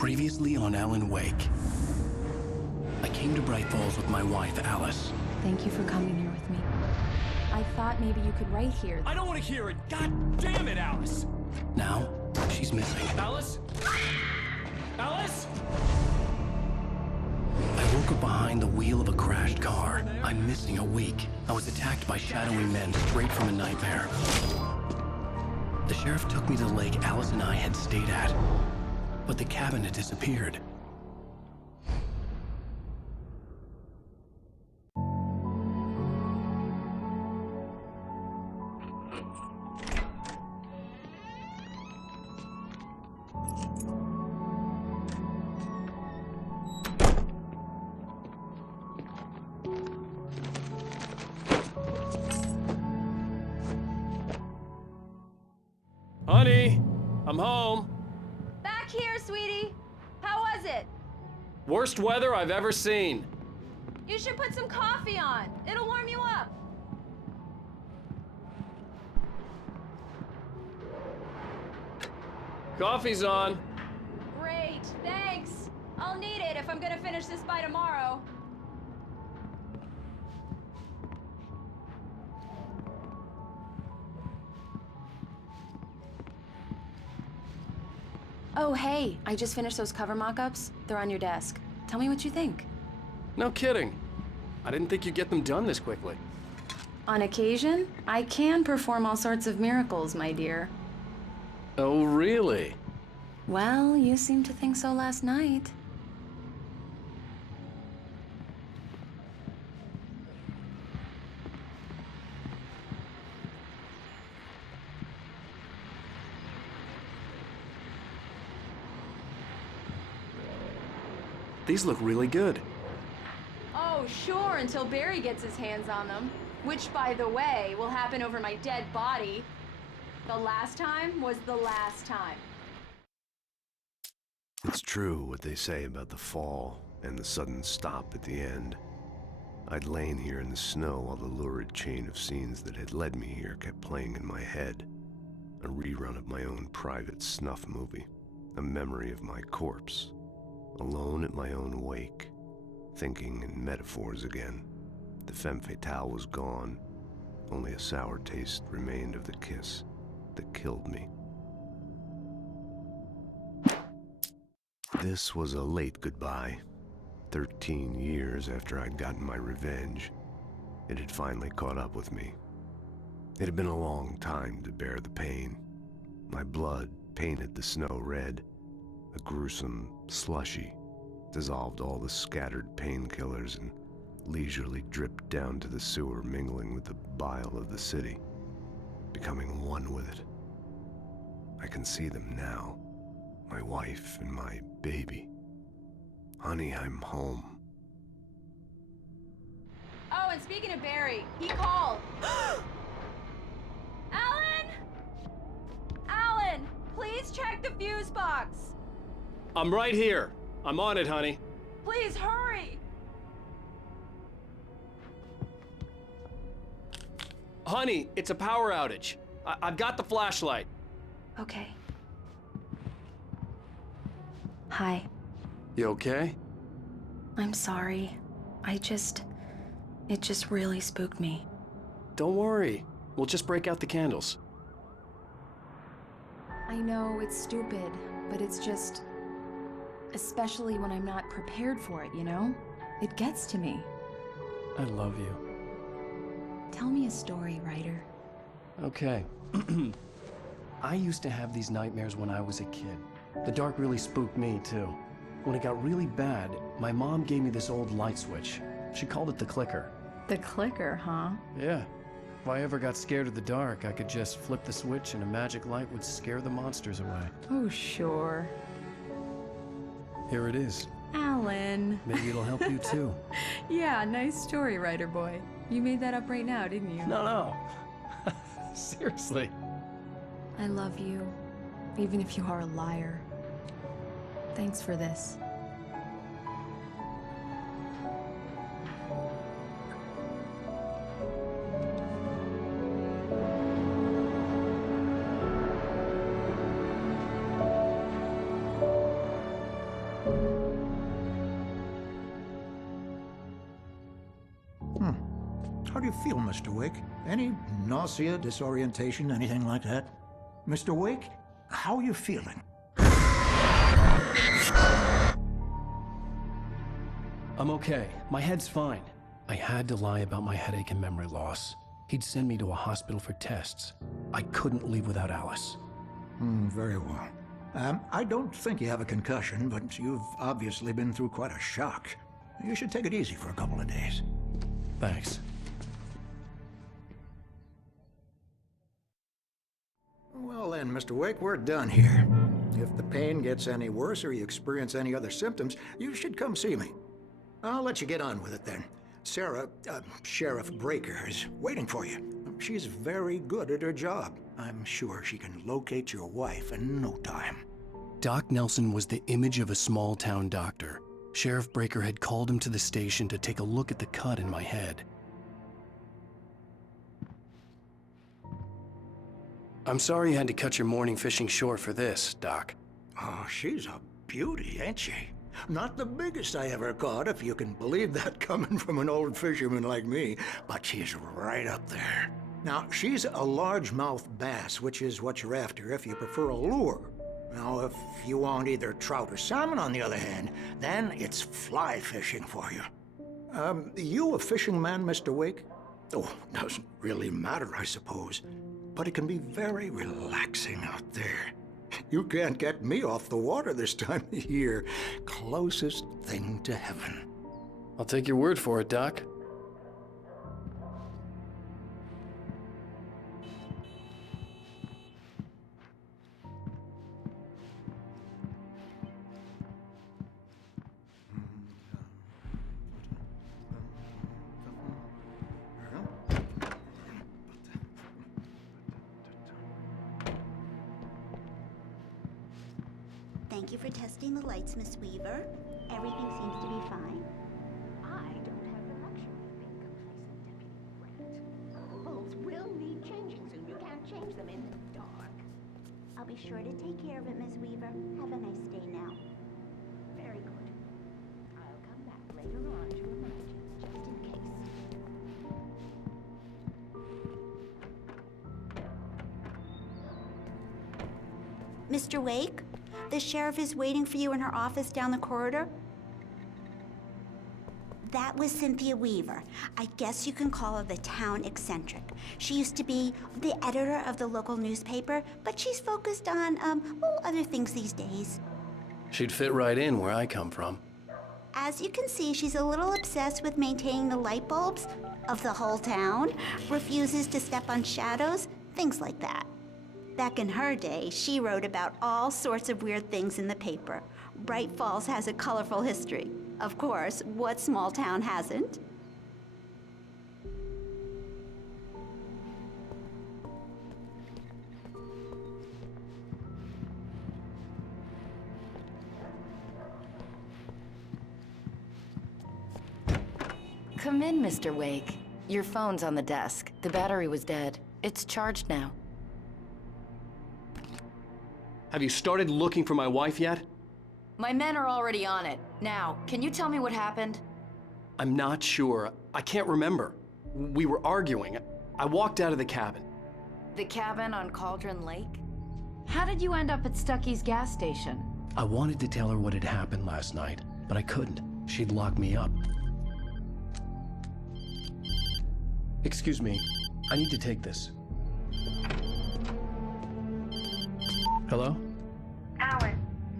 Previously on Alan Wake. I came to Bright Falls with my wife, Alice. Thank you for coming here with me. I thought maybe you could write here. I don't want to hear it! God damn it, Alice! Now, she's missing. Alice? Alice? I woke up behind the wheel of a crashed car. I'm missing a week. I was attacked by shadowy men straight from a nightmare. The sheriff took me to the lake Alice and I had stayed at. But the cabin had disappeared. Honey, I'm home. Back here, sweetie. How was it? Worst weather I've ever seen. You should put some coffee on. It'll warm you up. Coffee's on. Great, thanks. I'll need it if I'm gonna finish this by tomorrow. Oh, hey, I just finished those cover mock-ups. They're on your desk. Tell me what you think. No kidding. I didn't think you'd get them done this quickly. On occasion, I can perform all sorts of miracles, my dear. Oh, really? Well, you seemed to think so last night. These look really good. Oh, sure, until Barry gets his hands on them. Which, by the way, will happen over my dead body. The last time was the last time. It's true what they say about the fall and the sudden stop at the end. I'd lain here in the snow while the lurid chain of scenes that had led me here kept playing in my head. A rerun of my own private snuff movie. A memory of my corpse. Alone at my own wake. Thinking in metaphors again. The femme fatale was gone. Only a sour taste remained of the kiss that killed me. This was a late goodbye. 13 years after I'd gotten my revenge, it had finally caught up with me. It had been a long time to bear the pain. My blood painted the snow red. A gruesome slushy dissolved all the scattered painkillers and leisurely dripped down to the sewer, mingling with the bile of the city, becoming one with it. I can see them now, my wife and my baby. Honey, I'm home. Oh, and speaking of Barry, he called. Alan! Alan, please check the fuse box. I'm right here. I'm on it, honey. Please hurry. Honey, it's a power outage. I've got the flashlight. Okay. Hi. You okay? I'm sorry. It just really spooked me. Don't worry. We'll just break out the candles. I know it's stupid, but it's just... Especially when I'm not prepared for it, you know? It gets to me. I love you. Tell me a story, writer. Okay. I used to have these nightmares when I was a kid. The dark really spooked me, too. When it got really bad, my mom gave me this old light switch. She called it the clicker. The clicker, huh? Yeah. If I ever got scared of the dark, I could just flip the switch and a magic light would scare the monsters away. Oh, sure. Here it is. Alan. Maybe it'll help you, too. Yeah, nice story, writer boy. You made that up right now, didn't you? No. Seriously. I love you, even if you are a liar. Thanks for this. How do you feel, Mr. Wake? Any nausea, disorientation, anything like that? Mr. Wake, how are you feeling? I'm okay. My head's fine. I had to lie about my headache and memory loss. He'd send me to a hospital for tests. I couldn't leave without Alice. Very well. I don't think you have a concussion, but you've obviously been through quite a shock. You should take it easy for a couple of days. Thanks. Well then, Mr. Wake, we're done here. If the pain gets any worse or you experience any other symptoms, you should come see me. I'll let you get on with it then. Sarah, Sheriff Breaker, is waiting for you. She's very good at her job. I'm sure she can locate your wife in no time. Doc Nelson was the image of a small-town doctor. Sheriff Breaker had called him to the station to take a look at the cut in my head. I'm sorry you had to cut your morning fishing short for this, Doc. Oh, she's a beauty, ain't she? Not the biggest I ever caught, if you can believe that coming from an old fisherman like me, but she's right up there. Now, she's a largemouth bass, which is what you're after if you prefer a lure. Now, if you want either trout or salmon, on the other hand, then it's fly fishing for you. You a fishing man, Mr. Wake? Oh, doesn't really matter, I suppose. But it can be very relaxing out there. You can't get me off the water this time of year. Closest thing to heaven. I'll take your word for it, Doc. Thank you for testing the lights, Miss Weaver. Everything seems to be fine. I don't have the luxury of being complacent, Deputy Grant. The bulbs will need changing soon. You can't change them in the dark. I'll be sure to take care of it, Miss Weaver. Have a nice day now. Very good. I'll come back later on to remind you, just in case. Mr. Wake, the sheriff is waiting for you in her office down the corridor. That was Cynthia Weaver. I guess you can call her the town eccentric. She used to be the editor of the local newspaper, but she's focused on, other things these days. She'd fit right in where I come from. As you can see, she's a little obsessed with maintaining the light bulbs of the whole town, refuses to step on shadows, things like that. Back in her day, she wrote about all sorts of weird things in the paper. Bright Falls has a colorful history. Of course, what small town hasn't? Come in, Mr. Wake. Your phone's on the desk. The battery was dead. It's charged now. Have you started looking for my wife yet? My men are already on it. Now, can you tell me what happened? I'm not sure. I can't remember. We were arguing. I walked out of the cabin. The cabin on Cauldron Lake? How did you end up at Stucky's gas station? I wanted to tell her what had happened last night, but I couldn't. She'd lock me up. Excuse me. I need to take this. Hello? Alice,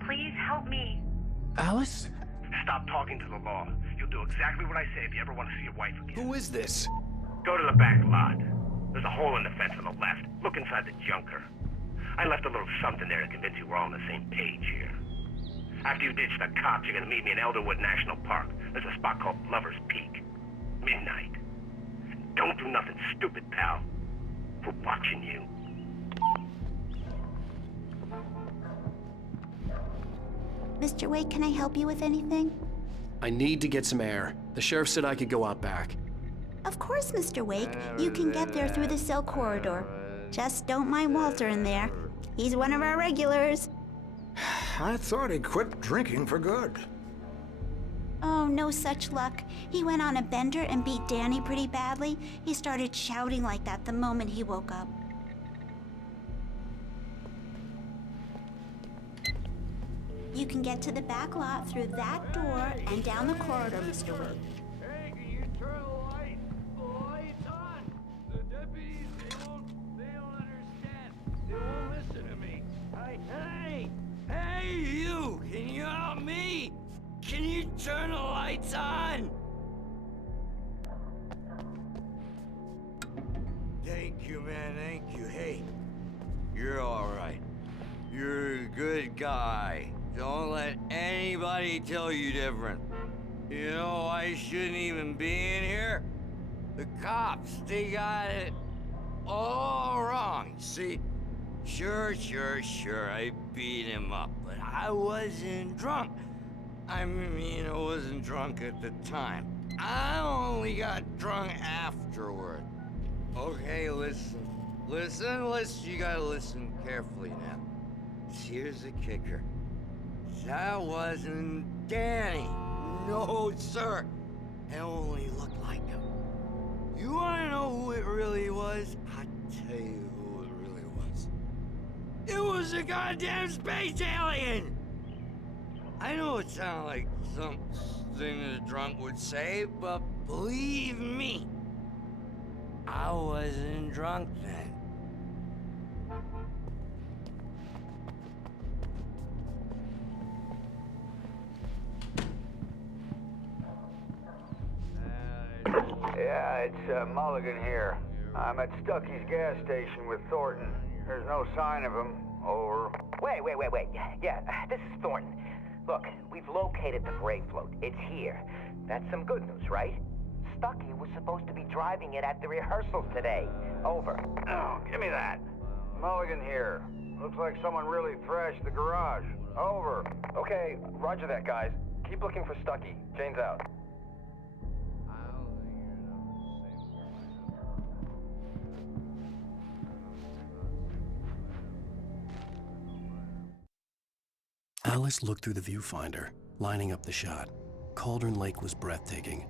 please help me. Alice? Stop talking to the law. You'll do exactly what I say if you ever want to see your wife again. Who is this? Go to the back lot. There's a hole in the fence on the left. Look inside the junker. I left a little something there to convince you we're all on the same page here. After you ditch the cops, you're gonna meet me in Elderwood National Park. There's a spot called Lover's Peak. Midnight. Don't do nothing stupid, pal. We're watching you. Mr. Wake, can I help you with anything? I need to get some air. The sheriff said I could go out back. Of course, Mr. Wake. You can get there through the cell corridor. Just don't mind Walter in there. He's one of our regulars. I thought he quit drinking for good. Oh, no such luck. He went on a bender and beat Danny pretty badly. He started shouting like that the moment he woke up. You can get to the back lot through that door and down the corridor, Mr. Wade. Hey, can you turn the light? The light's on! The deputies, they don't understand. They won't listen to me. Hey, you! Can you help me? Can you turn the lights on? Thank you, man, thank you. Hey, you're all right. You're a good guy. Don't let anybody tell you different. You know, I shouldn't even be in here. The cops, they got it all wrong. See, sure, I beat him up, but I wasn't drunk. I mean, I wasn't drunk at the time. I only got drunk afterward. Okay, listen, you gotta listen carefully now. Here's the kicker. That wasn't Danny. No, sir. It only looked like him. You wanna know who it really was? I'll tell you who it really was. It was a goddamn space alien! I know it sounded like something a drunk would say, but believe me, I wasn't drunk then. Yeah, it's Mulligan here. I'm at Stucky's gas station with Thornton. There's no sign of him. Over. Wait. Yeah, this is Thornton. Look, we've located the brake float. It's here. That's some good news, right? Stucky was supposed to be driving it at the rehearsals today. Over. Oh, give me that. Mulligan here. Looks like someone really thrashed the garage. Over. Okay, roger that, guys. Keep looking for Stucky. Jane's out. Alice looked through the viewfinder, lining up the shot. Cauldron Lake was breathtaking.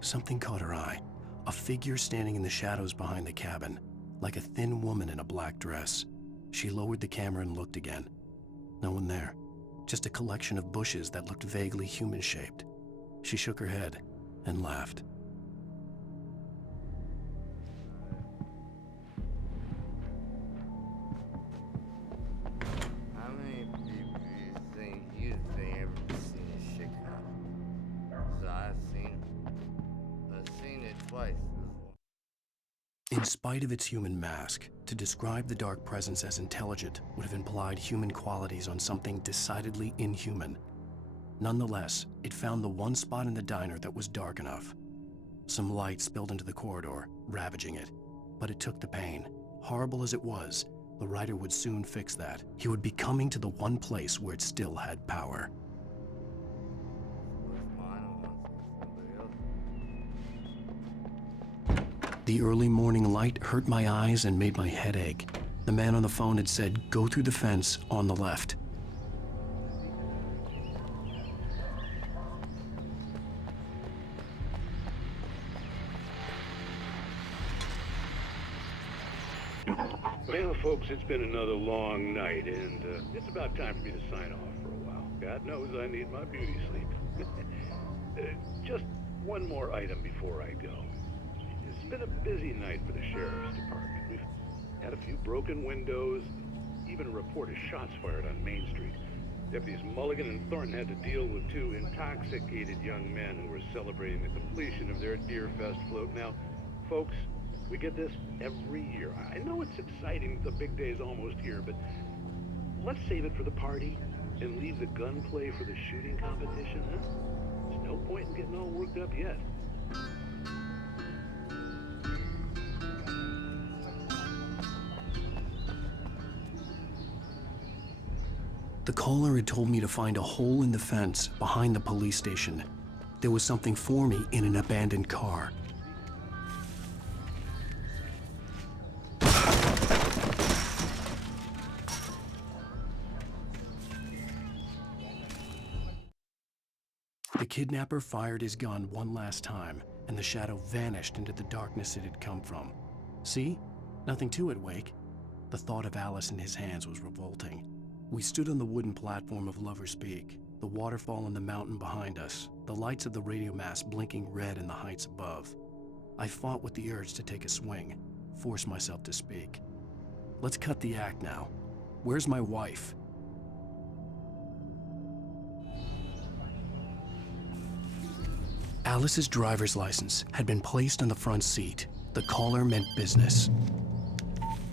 Something caught her eye. A figure standing in the shadows behind the cabin, like a thin woman in a black dress. She lowered the camera and looked again. No one there. Just a collection of bushes that looked vaguely human-shaped. She shook her head and laughed. How many people do you think ever seen this shit coming? So I've seen it twice. In spite of its human mask, to describe the dark presence as intelligent would have implied human qualities on something decidedly inhuman. Nonetheless, it found the one spot in the diner that was dark enough. Some light spilled into the corridor, ravaging it. But it took the pain. Horrible as it was, the writer would soon fix that. He would be coming to the one place where it still had power. The early morning light hurt my eyes and made my head ache. The man on the phone had said, "Go through the fence on the left." Well, folks, it's been another long night, and it's about time for me to sign off for a while. God knows I need my beauty sleep. Just one more item before I go. It's been a busy night for the Sheriff's Department. We've had a few broken windows, even a report of shots fired on Main Street. Deputies Mulligan and Thornton had to deal with two intoxicated young men who were celebrating the completion of their Deer Fest float. Now, folks, we get this every year. I know it's exciting, the big day's almost here, but let's save it for the party and leave the gunplay for the shooting competition, huh? There's no point in getting all worked up yet. The caller had told me to find a hole in the fence behind the police station. There was something for me in an abandoned car. The kidnapper fired his gun one last time, and the shadow vanished into the darkness it had come from. See? Nothing to it, Wake. The thought of Alice in his hands was revolting. We stood on the wooden platform of Lover's Peak, the waterfall and the mountain behind us, the lights of the radio mast blinking red in the heights above. I fought with the urge to take a swing, force myself to speak. Let's cut the act now. Where's my wife? Alice's driver's license had been placed on the front seat. The caller meant business.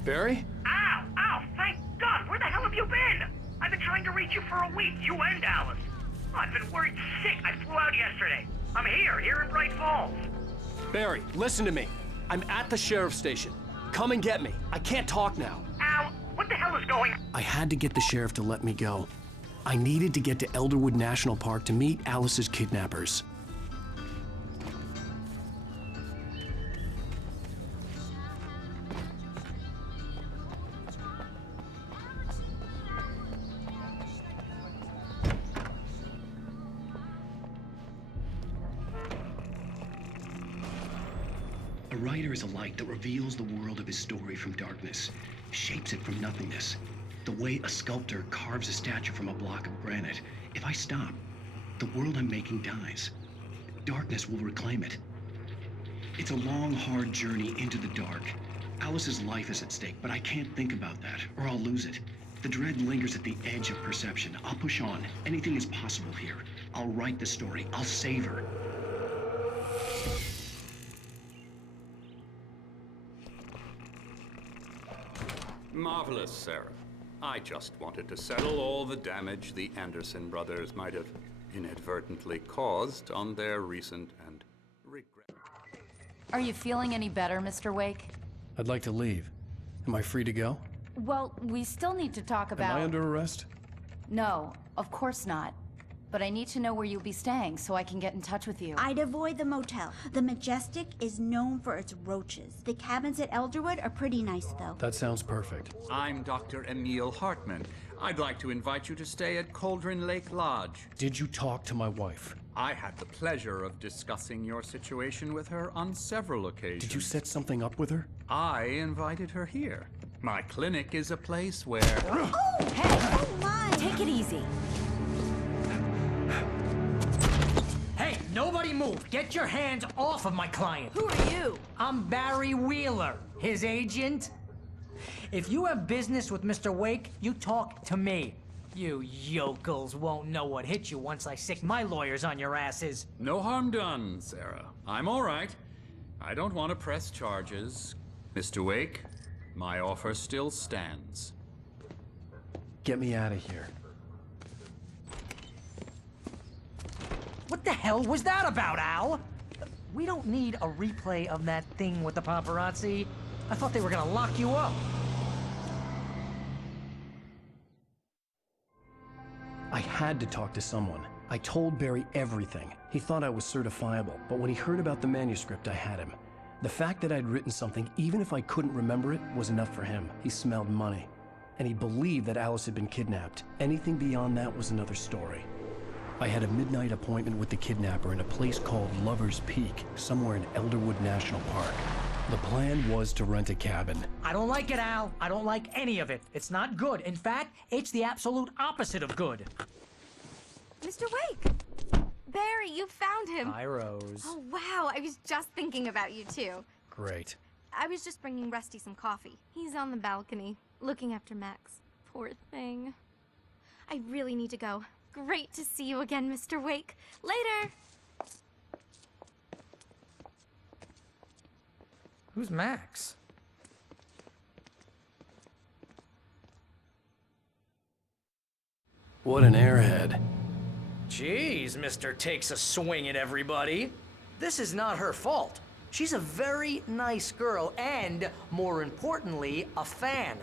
Barry? Ow! Ow! Thank God! Where the hell have you been? I've been trying to reach you for a week, you and Alice. I've been worried sick. I flew out yesterday. I'm here in Bright Falls. Barry, listen to me. I'm at the sheriff's station. Come and get me. I can't talk now. Al, what the hell is going on? I had to get the sheriff to let me go. I needed to get to Elderwood National Park to meet Alice's kidnappers. A writer is a light that reveals the world of his story from darkness, shapes it from nothingness. The way a sculptor carves a statue from a block of granite. If I stop, the world I'm making dies. Darkness will reclaim it. It's a long, hard journey into the dark. Alice's life is at stake, but I can't think about that, or I'll lose it. The dread lingers at the edge of perception. I'll push on. Anything is possible here. I'll write the story. I'll save her. Marvelous, Sarah. I just wanted to settle all the damage the Anderson brothers might have inadvertently caused on their recent and regret. Are you feeling any better, Mr. Wake? I'd like to leave. Am I free to go? Well, we still need to talk about... Am I under arrest? No, of course not. But I need to know where you'll be staying so I can get in touch with you. I'd avoid the motel. The Majestic is known for its roaches. The cabins at Elderwood are pretty nice, though. That sounds perfect. I'm Dr. Emil Hartman. I'd like to invite you to stay at Cauldron Lake Lodge. Did you talk to my wife? I had the pleasure of discussing your situation with her on several occasions. Did you set something up with her? I invited her here. My clinic is a place where... Oh, hey! Oh, my! Take it easy. Hey, nobody move! Get your hands off of my client! Who are you? I'm Barry Wheeler, his agent. If you have business with Mr. Wake, you talk to me. You yokels won't know what hit you once I sick my lawyers on your asses. No harm done, Sarah. I'm all right. I don't want to press charges. Mr. Wake, my offer still stands. Get me out of here. What the hell was that about, Al? We don't need a replay of that thing with the paparazzi. I thought they were gonna lock you up. I had to talk to someone. I told Barry everything. He thought I was certifiable, but when he heard about the manuscript, I had him. The fact that I'd written something, even if I couldn't remember it, was enough for him. He smelled money. And he believed that Alice had been kidnapped. Anything beyond that was another story. I had a midnight appointment with the kidnapper in a place called Lover's Peak, somewhere in Elderwood National Park. The plan was to rent a cabin. I don't like it, Al. I don't like any of it. It's not good. In fact, it's the absolute opposite of good. Mr. Wake! Barry, you found him. Hi, Rose. Oh, wow. I was just thinking about you, too. Great. I was just bringing Rusty some coffee. He's on the balcony, looking after Max. Poor thing. I really need to go. Great to see you again, Mr. Wake. Later! Who's Max? What an airhead. Jeez, Mr. Takes a swing at everybody. This is not her fault. She's a very nice girl and, more importantly, a fan.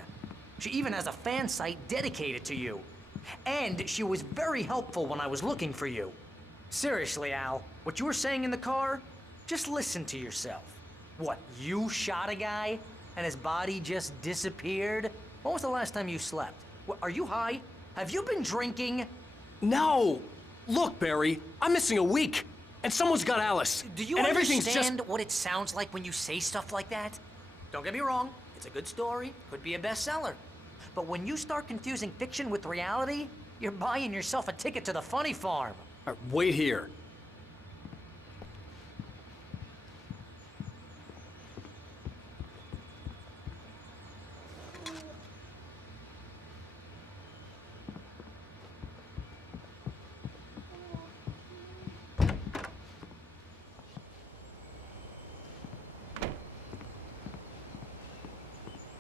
She even has a fan site dedicated to you. And she was very helpful when I was looking for you. Seriously, Al, what you were saying in the car, just listen to yourself. What, you shot a guy and his body just disappeared? When was the last time you slept? What, are you high? Have you been drinking? No! Look, Barry, I'm missing a week, and someone's got Alice. Do you and everything's understand what it sounds like when you say stuff like that? Don't get me wrong, it's a good story, could be a bestseller. But when you start confusing fiction with reality, you're buying yourself a ticket to the funny farm. All right, wait here.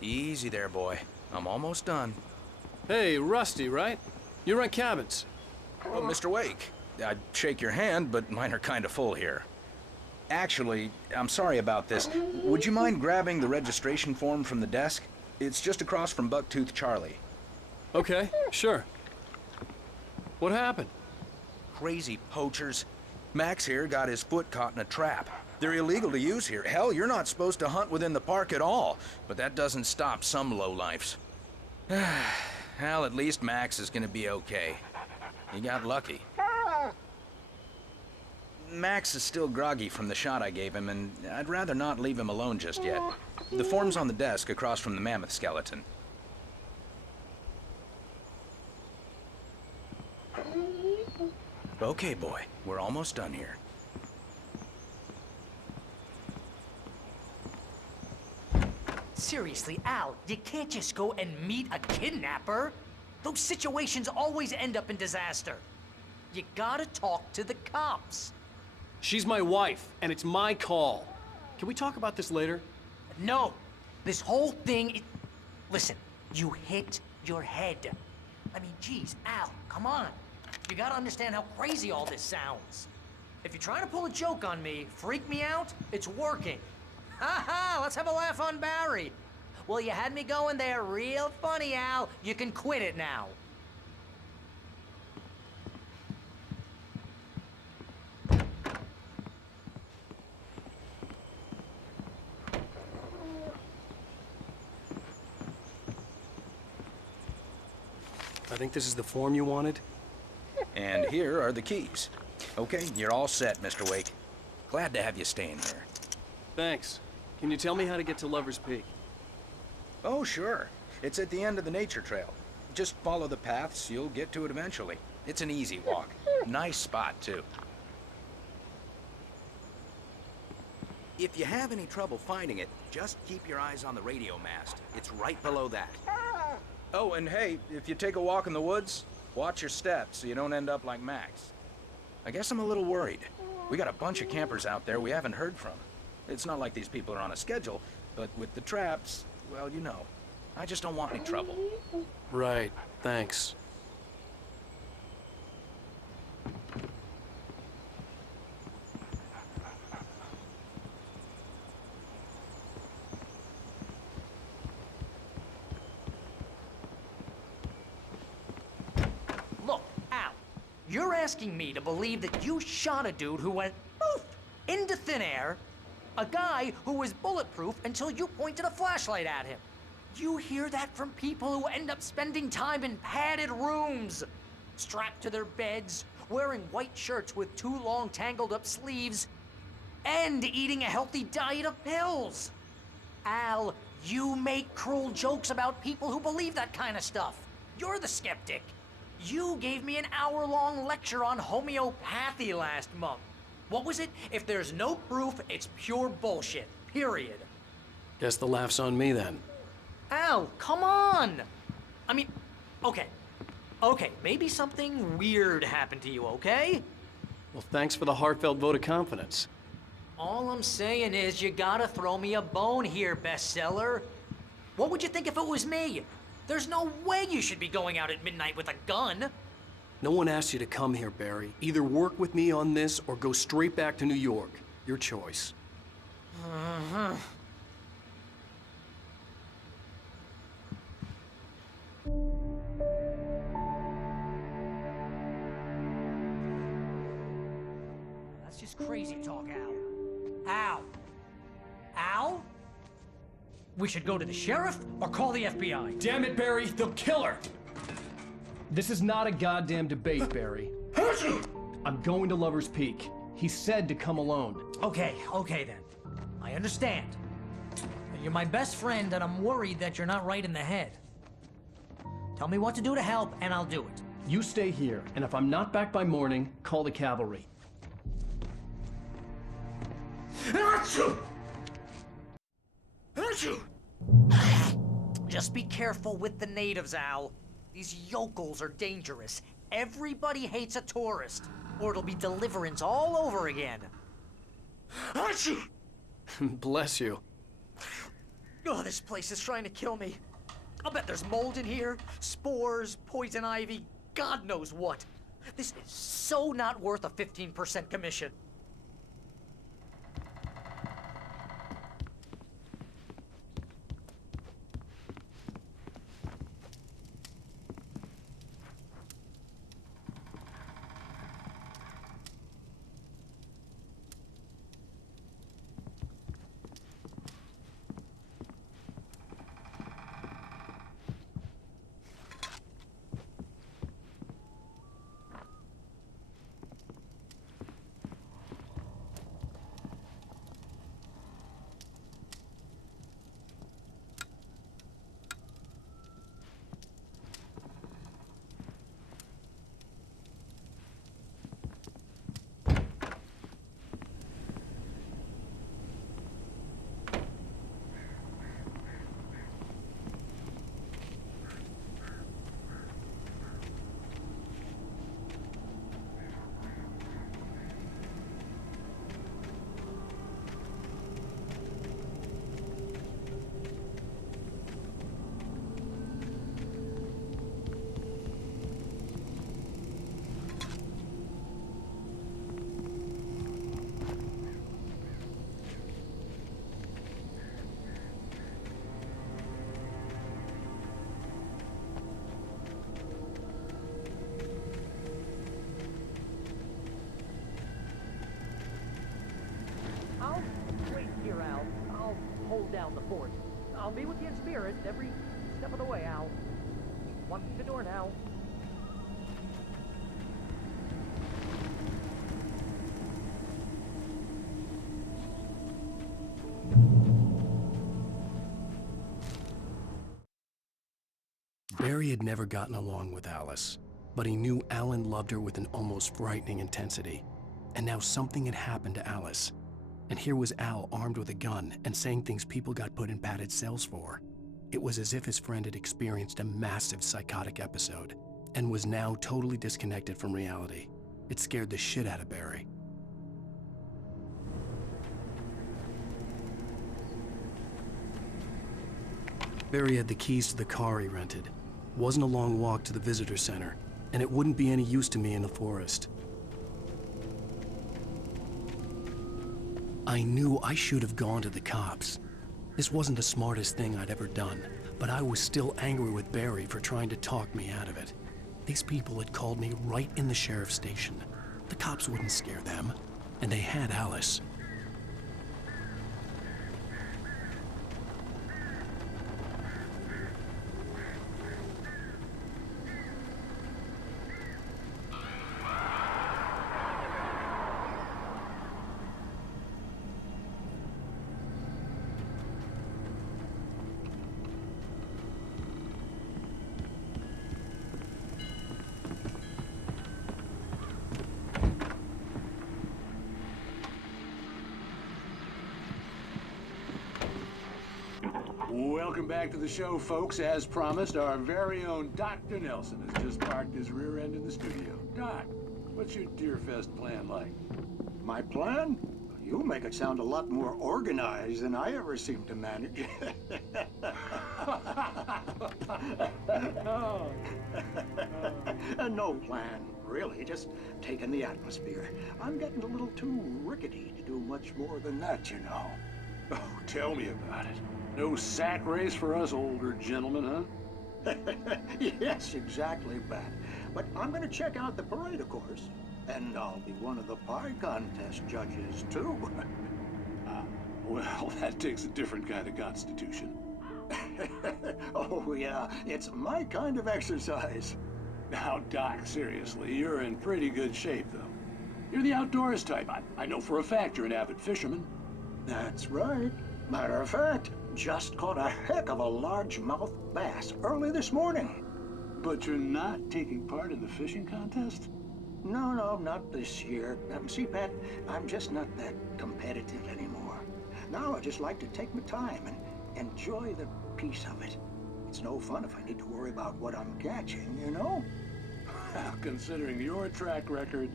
Easy there, boy. I'm almost done. Hey, Rusty, right? You rent cabins. Oh, Mr. Wake, I'd shake your hand, but mine are kind of full here. Actually, I'm sorry about this. Would you mind grabbing the registration form from the desk? It's just across from Bucktooth Charlie. Okay, sure. What happened? Crazy poachers. Max here got his foot caught in a trap. They're illegal to use here. Hell, you're not supposed to hunt within the park at all. But that doesn't stop some lowlifes. Well, at least Max is gonna be okay. He got lucky. Max is still groggy from the shot I gave him, and I'd rather not leave him alone just yet. The form's on the desk across from the mammoth skeleton. Okay, boy. We're almost done here. Seriously, Al, you can't just go and meet a kidnapper. Those situations always end up in disaster. You gotta talk to the cops. She's my wife, and it's my call. Can we talk about this later? No. This whole thing, listen, you hit your head. I mean, geez, Al, come on. You gotta understand how crazy all this sounds. If you're trying to pull a joke on me, freak me out, it's working. Ha ha, let's have a laugh on Barry. Well, you had me going there real funny, Al. You can quit it now. I think this is the form you wanted. And here are the keys. Okay, you're all set, Mr. Wake. Glad to have you staying here. Thanks. Can you tell me how to get to Lover's Peak? Oh, sure. It's at the end of the nature trail. Just follow the paths, you'll get to it eventually. It's an easy walk. Nice spot, too. If you have any trouble finding it, just keep your eyes on the radio mast. It's right below that. Oh, and hey, if you take a walk in the woods, watch your steps so you don't end up like Max. I guess I'm a little worried. We got a bunch of campers out there we haven't heard from. It's not like these people are on a schedule, but with the traps, well, you know. I just don't want any trouble. Right, thanks. Look, Al, you're asking me to believe that you shot a dude who went poof into thin air, a guy who was bulletproof until you pointed a flashlight at him. You hear that from people who end up spending time in padded rooms, strapped to their beds, wearing white shirts with too long tangled up sleeves, and eating a healthy diet of pills. Al, you make cruel jokes about people who believe that kind of stuff. You're the skeptic. You gave me an hour-long lecture on homeopathy last month. What was it? If there's no proof, it's pure bullshit. Period. Guess the laugh's on me then. Al, come on! I mean, okay. Okay, maybe something weird happened to you, okay? Well, thanks for the heartfelt vote of confidence. All I'm saying is you gotta throw me a bone here, bestseller. What would you think if it was me? There's no way you should be going out at midnight with a gun. No one asked you to come here, Barry. Either work with me on this or go straight back to New York. Your choice. Uh-huh. That's just crazy talk, Al. Al? Al? We should go to the sheriff or call the FBI. Damn it, Barry, they'll kill her! This is not a goddamn debate, Barry. I'm going to Lover's Peak. He said to come alone. Okay then. I understand. You're my best friend, and I'm worried that you're not right in the head. Tell me what to do to help, and I'll do it. You stay here, and if I'm not back by morning, call the cavalry. Achoo! Achoo! Just be careful with the natives, Al. These yokels are dangerous. Everybody hates a tourist, or it'll be Deliverance all over again. Achoo! Bless you. Oh, this place is trying to kill me. I'll bet there's mold in here, spores, poison ivy, God knows what. This is so not worth a 15% commission. I'll wait here, Al. I'll hold down the fort. I'll be with you in spirit every step of the way, Al. One through the door now. Barry had never gotten along with Alice, but he knew Alan loved her with an almost frightening intensity. And now something had happened to Alice. And here was Al armed with a gun and saying things people got put in padded cells for. It was as if his friend had experienced a massive psychotic episode and was now totally disconnected from reality. It scared the shit out of Barry. Barry had the keys to the car he rented. Wasn't a long walk to the visitor center, and it wouldn't be any use to me in the forest. I knew I should have gone to the cops. This wasn't the smartest thing I'd ever done, but I was still angry with Barry for trying to talk me out of it. These people had called me right in the sheriff's station. The cops wouldn't scare them, and they had Alice. Welcome back to the show, folks. As promised, our very own Dr. Nelson has just parked his rear end in the studio. Doc, what's your Deerfest plan like? My plan? You make it sound a lot more organized than I ever seem to manage. No plan, really. Just taking the atmosphere. I'm getting a little too rickety to do much more than that, you know. Oh, tell me about it. No sack race for us older gentlemen, huh? Yes, exactly, Bat. But I'm gonna check out the parade, of course. And I'll be one of the pie contest judges, too. Well, that takes a different kind of constitution. Oh, yeah. It's my kind of exercise. Now, Doc, seriously, you're in pretty good shape, though. You're the outdoors type. I know for a fact you're an avid fisherman. That's right. Matter of fact, just caught a heck of a largemouth bass early this morning. But you're not taking part in the fishing contest? No, not this year. See, Pat, I'm just not that competitive anymore. Now I just like to take my time and enjoy the peace of it. It's no fun if I need to worry about what I'm catching, you know? Well, considering your track record,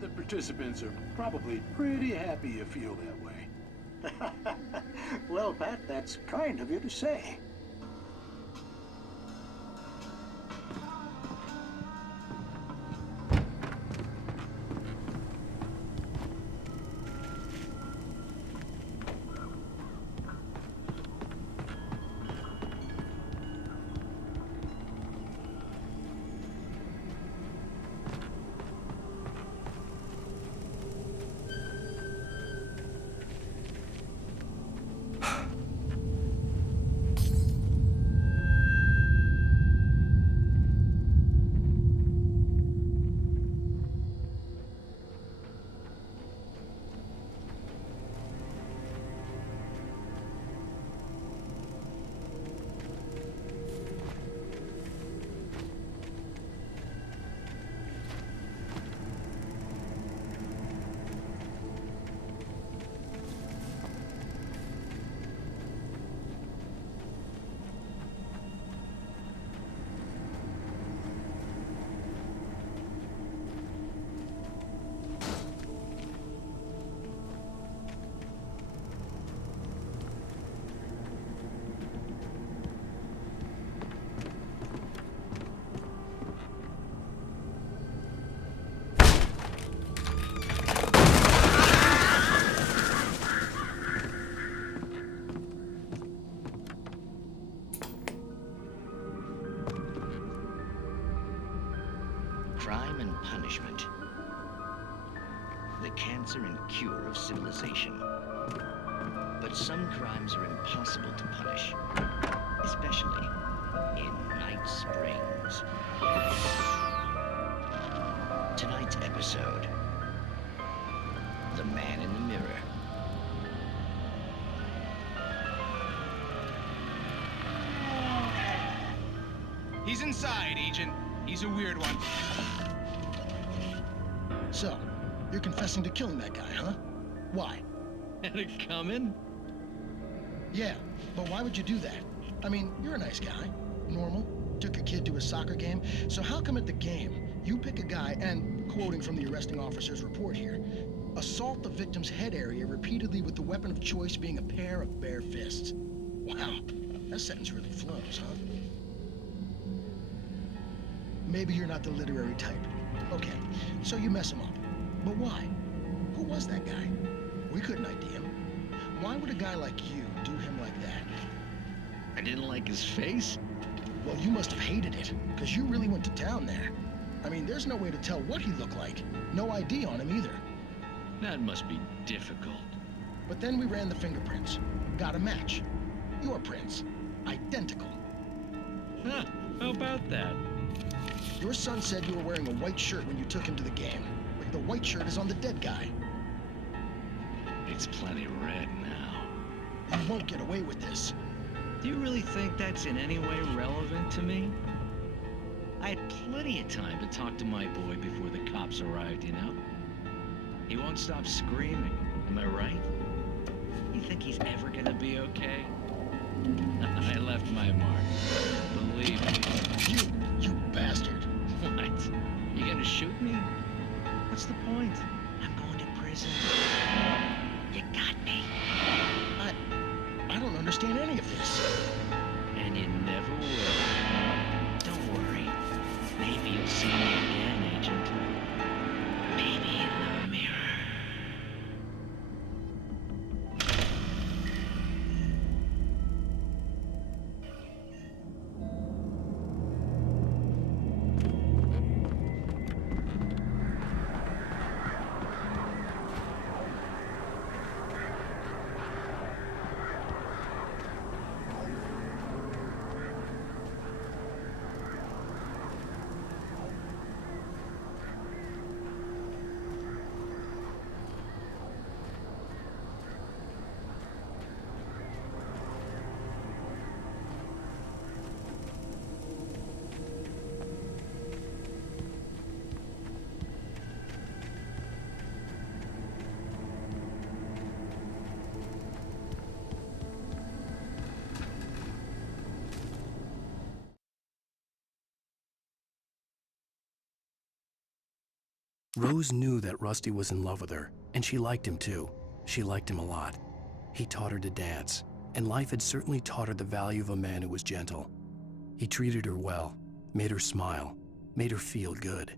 the participants are probably pretty happy you feel that way. Well, Pat, that's kind of you to say. Crime and punishment. The cancer and cure of civilization. But some crimes are impossible to punish, especially in Night Springs. Tonight's episode, The Man in the Mirror. He's inside, Agent. He's a weird one. So, you're confessing to killing that guy, huh? Why? Had it coming? Yeah, but why would you do that? I mean, you're a nice guy. Normal. Took a kid to a soccer game. So how come at the game, you pick a guy and, quoting from the arresting officer's report here, assault the victim's head area repeatedly with the weapon of choice being a pair of bare fists? Wow, that sentence really flows, huh? Maybe you're not the literary type. Okay, so you mess him up. But why? Who was that guy? We couldn't ID him. Why would a guy like you do him like that? I didn't like his face? Well, you must have hated it, because you really went to town there. I mean, there's no way to tell what he looked like. No ID on him either. That must be difficult. But then we ran the fingerprints. Got a match. Your prints. Identical. Huh, how about that? Your son said you were wearing a white shirt when you took him to the game. But the white shirt is on the dead guy. It's plenty red now. You won't get away with this. Do you really think that's in any way relevant to me? I had plenty of time to talk to my boy before the cops arrived, you know? He won't stop screaming, am I right? You think he's ever gonna be okay? I left my mark. Believe me. You bastard. What? You gonna shoot me? What's the point? I'm going to prison. You got me. I don't understand any of this. And you never will. Don't worry. Maybe you'll see me again, Agent. Maybe in the mirror. Rose knew that Rusty was in love with her, and she liked him too. She liked him a lot. He taught her to dance, and life had certainly taught her the value of a man who was gentle. He treated her well, made her smile, made her feel good.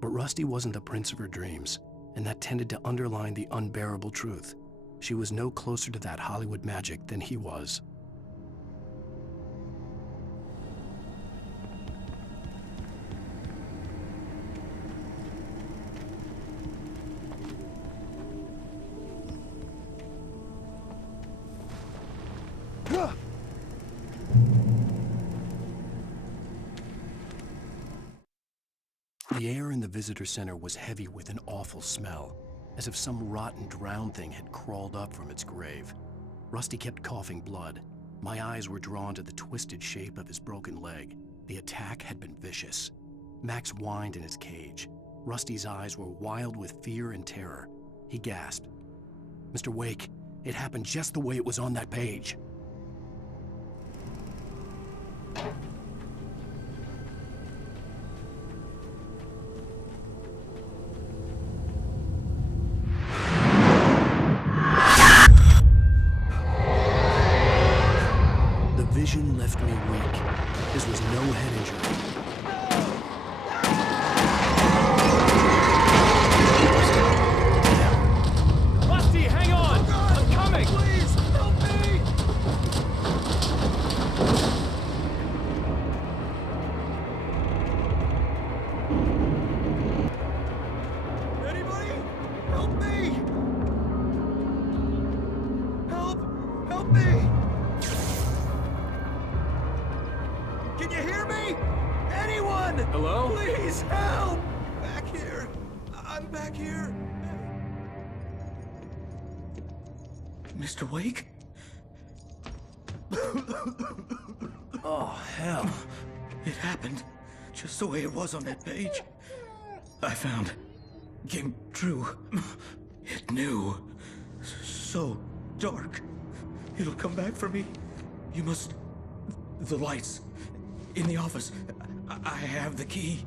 But Rusty wasn't the prince of her dreams, and that tended to underline the unbearable truth. She was no closer to that Hollywood magic than he was. The air in the visitor center was heavy with an awful smell, as if some rotten drowned thing had crawled up from its grave. Rusty kept coughing blood. My eyes were drawn to the twisted shape of his broken leg. The attack had been vicious. Max whined in his cage. Rusty's eyes were wild with fear and terror. He gasped, "Mr. Wake, it happened just the way it was on that page." Vision left me weak. This was no head injury. Rusty, hang on! I'm coming! Please, help me! Anybody? Help me! Help me! Can you hear me? Anyone? Hello? Please help! Back here. I'm back here. Mr. Wake? Oh, hell. It happened just the way it was on that page. I found. Came true. It knew. So dark. It'll come back for me. You must... The lights. In the office. I have the key.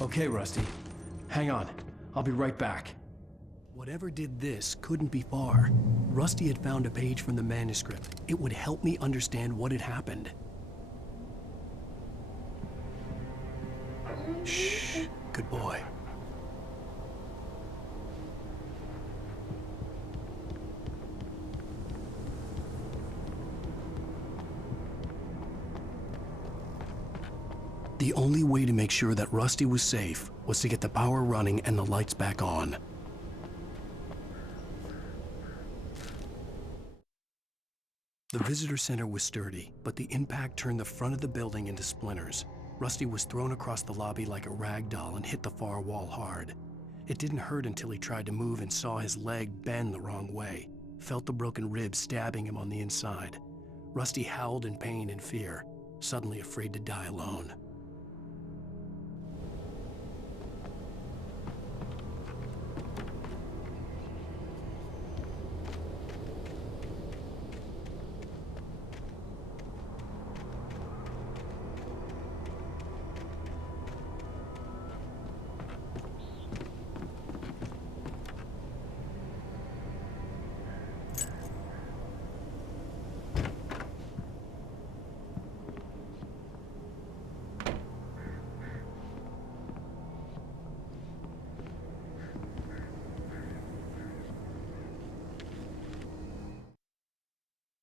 Okay, Rusty. Hang on. I'll be right back. Whatever did this couldn't be far. Rusty had found a page from the manuscript. It would help me understand what had happened. Shh. Good boy. The only way to make sure that Rusty was safe was to get the power running and the lights back on. The visitor center was sturdy, but the impact turned the front of the building into splinters. Rusty was thrown across the lobby like a rag doll and hit the far wall hard. It didn't hurt until he tried to move and saw his leg bend the wrong way, felt the broken ribs stabbing him on the inside. Rusty howled in pain and fear, suddenly afraid to die alone.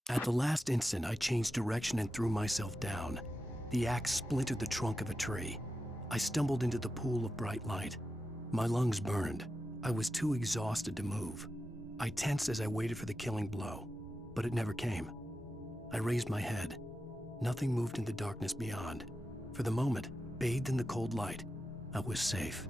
At the last instant, I changed direction and threw myself down. The axe splintered the trunk of a tree. I stumbled into the pool of bright light. My lungs burned. I was too exhausted to move. I tensed as I waited for the killing blow, but it never came. I raised my head. Nothing moved in the darkness beyond. For the moment, bathed in the cold light, I was safe.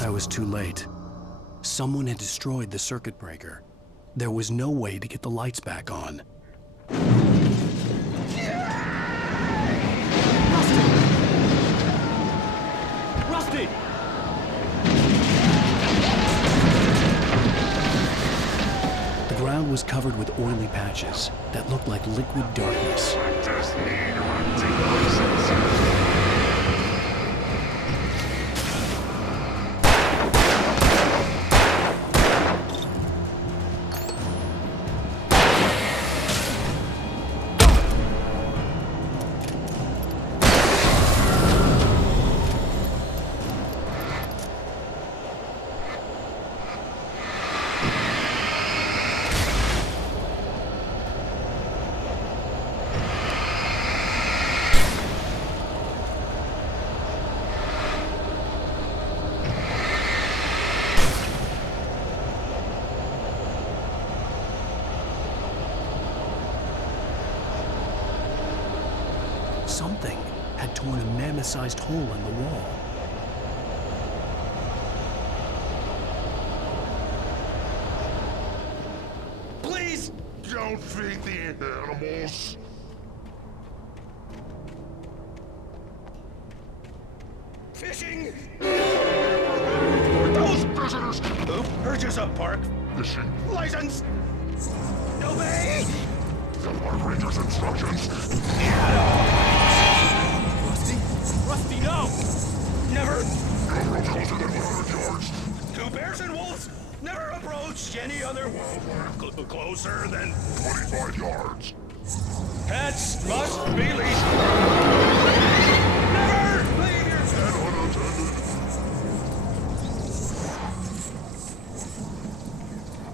I was too late. Someone had destroyed the circuit breaker. There was no way to get the lights back on. covered with oily patches that looked like liquid darkness. Something had torn a mammoth-sized hole in the wall. Please! Don't feed the animals! Fishing! Those visitors! Who? Purchase a park Fishing. license! Obey! The park ranger's instructions. Rusty, no! Never! No road closer than 100 yards. Two bears and wolves! Never approach any other wildlife closer than 25 yards. Pets must be leashed. Never leave your And unattended.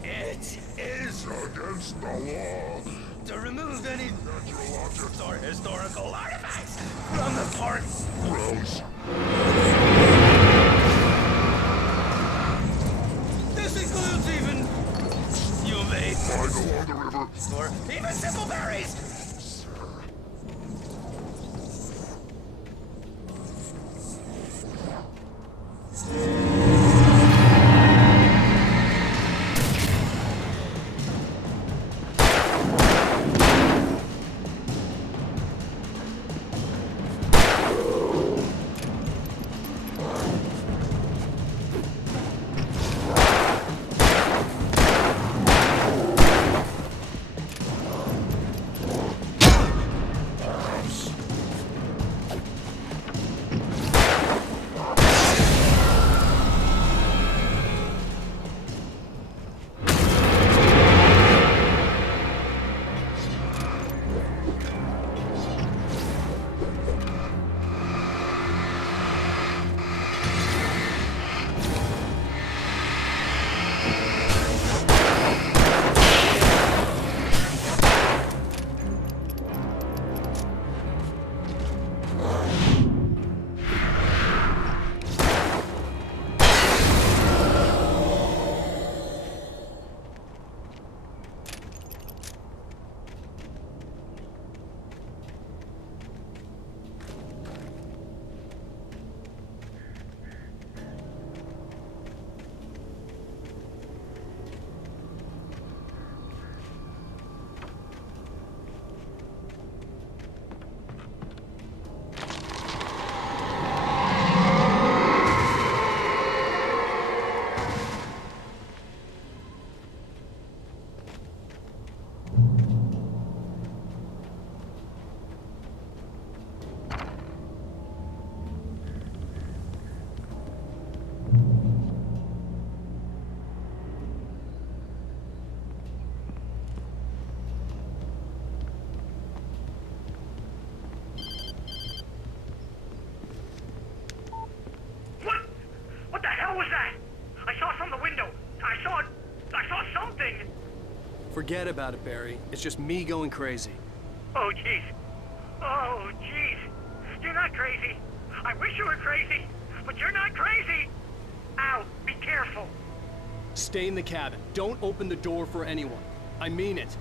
It is Against the law. to remove any Natural objects. or historical artifacts from the park. Gross. This includes even you may Find along the river. or even simple berries. What the hell was that? I saw from the window. I saw something. Forget about it, Barry. It's just me going crazy. Oh, jeez. Oh, jeez. You're not crazy. I wish you were crazy, but you're not crazy. Ow, be careful. Stay in the cabin. Don't open the door for anyone. I mean it.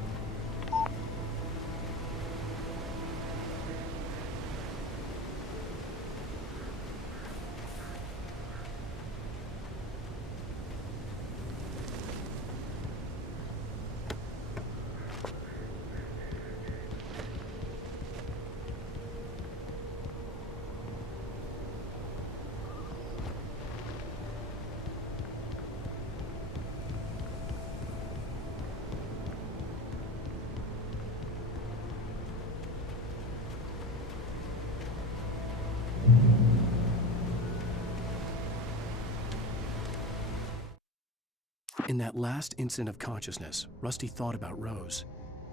In that last instant of consciousness, Rusty thought about Rose.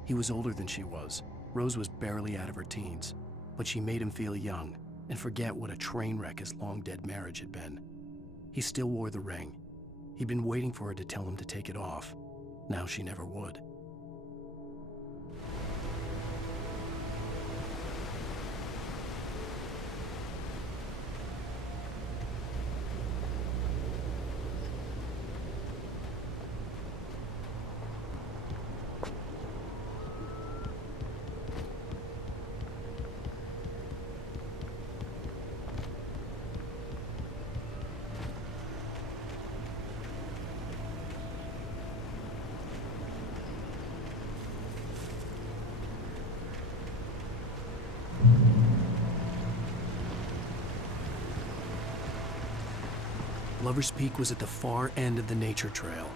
He was older than she was. Rose was barely out of her teens, but she made him feel young and forget what a train wreck his long-dead marriage had been. He still wore the ring. He'd been waiting for her to tell him to take it off. Now she never would. Lover's Peak was at the far end of the nature trail.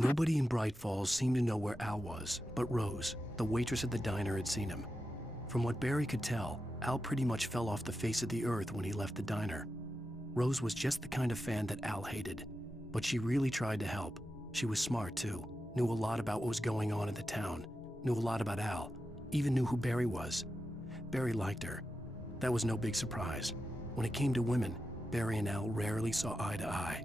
Nobody in Bright Falls seemed to know where Al was, but Rose, the waitress at the diner, had seen him. From what Barry could tell, Al pretty much fell off the face of the earth when he left the diner. Rose was just the kind of fan that Al hated, but she really tried to help. She was smart too, knew a lot about what was going on in the town, knew a lot about Al, even knew who Barry was. Barry liked her. That was no big surprise. When it came to women, Barry and Al rarely saw eye to eye.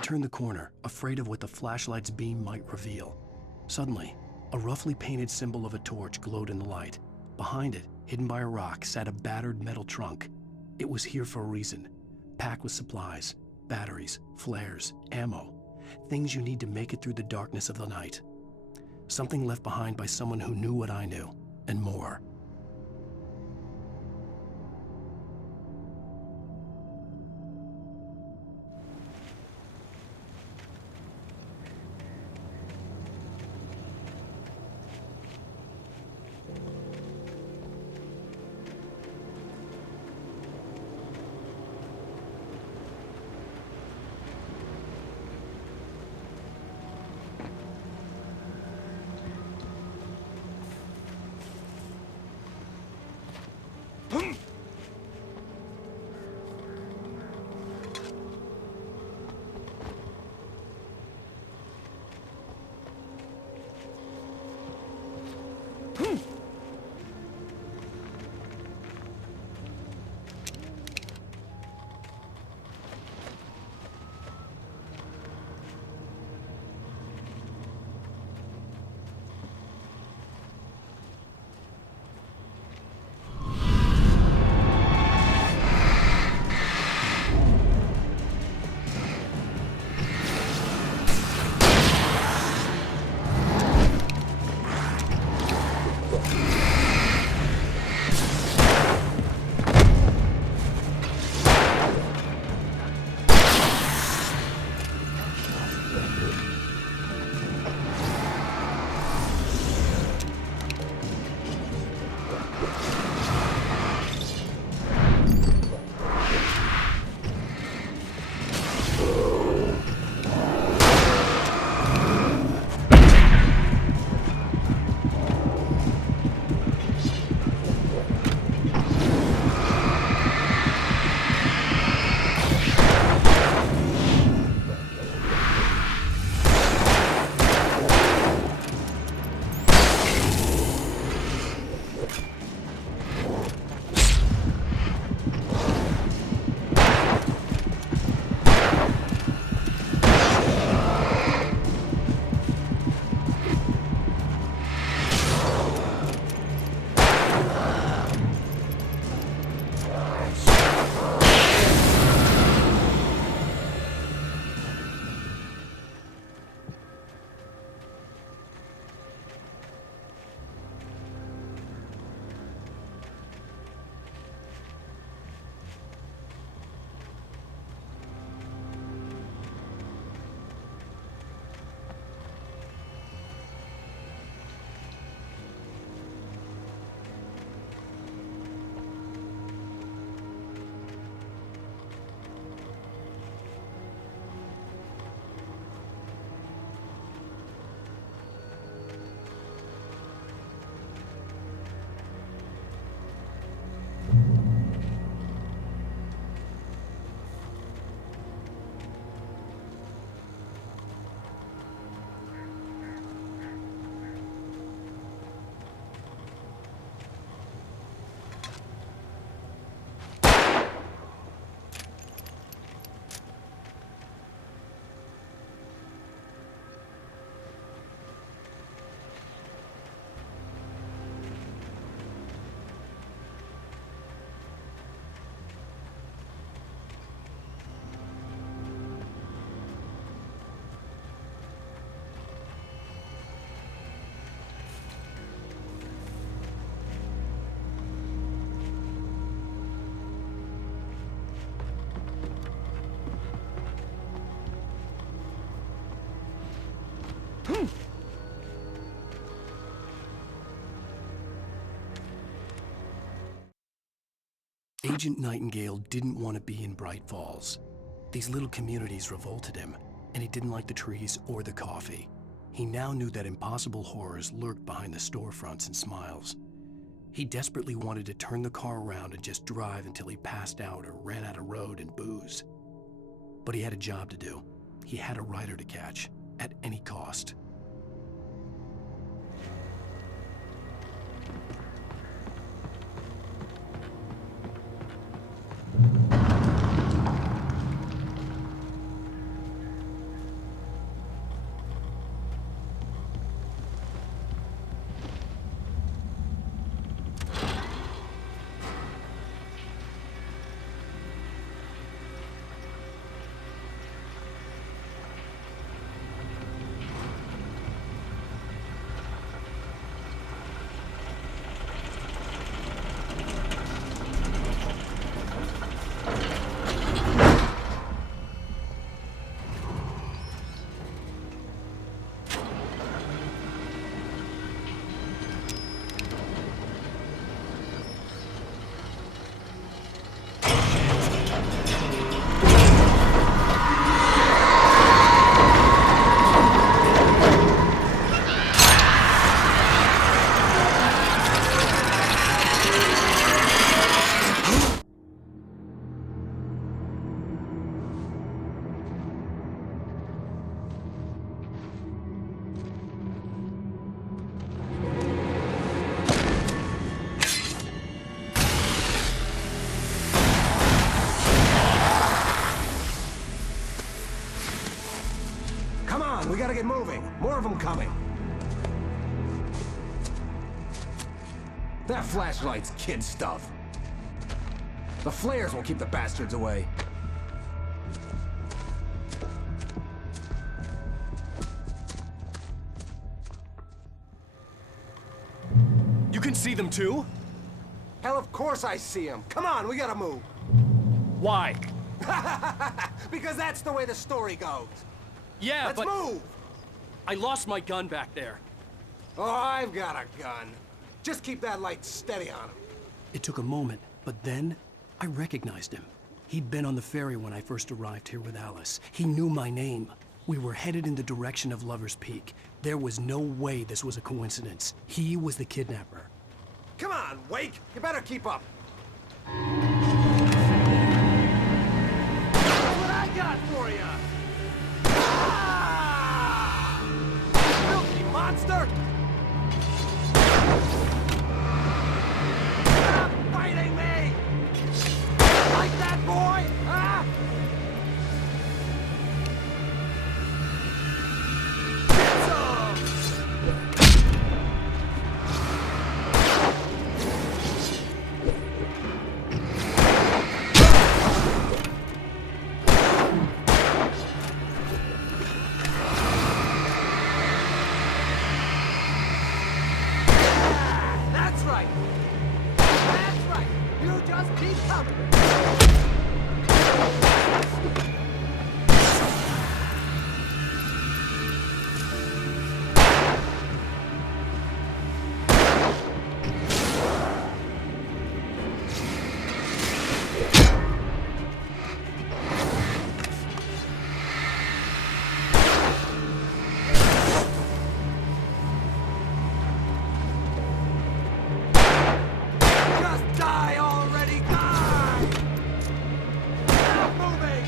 turned the corner, afraid of what the flashlight's beam might reveal. Suddenly, a roughly painted symbol of a torch glowed in the light. Behind it, hidden by a rock, sat a battered metal trunk. It was here for a reason, packed with supplies, batteries, flares, ammo, things you need to make it through the darkness of the night. Something left behind by someone who knew what I knew, and more. Agent Nightingale didn't want to be in Bright Falls. These little communities revolted him, and he didn't like the trees or the coffee. He now knew that impossible horrors lurked behind the storefronts and smiles. He desperately wanted to turn the car around and just drive until he passed out or ran out of road and booze. But he had a job to do. He had a rider to catch, at any cost. gotta get moving. More of them coming. That flashlight's kid stuff. The flares won't keep the bastards away. You can see them too? Hell, of course I see them. Come on, we gotta move. Why? Because that's the way the story goes. Yeah, Let's move! I lost my gun back there. Oh, I've got a gun. Just keep that light steady on him. It took a moment, but then I recognized him. He'd been on the ferry when I first arrived here with Alice. He knew my name. We were headed in the direction of Lover's Peak. There was no way this was a coincidence. He was the kidnapper. Come on, Wake! You better keep up. What I got for you? Ah! Filthy monster! Stop fighting me! Like that, boy? Huh? Get some! That's right! That's right! You just keep coming! Just die already! Die! Stop moving!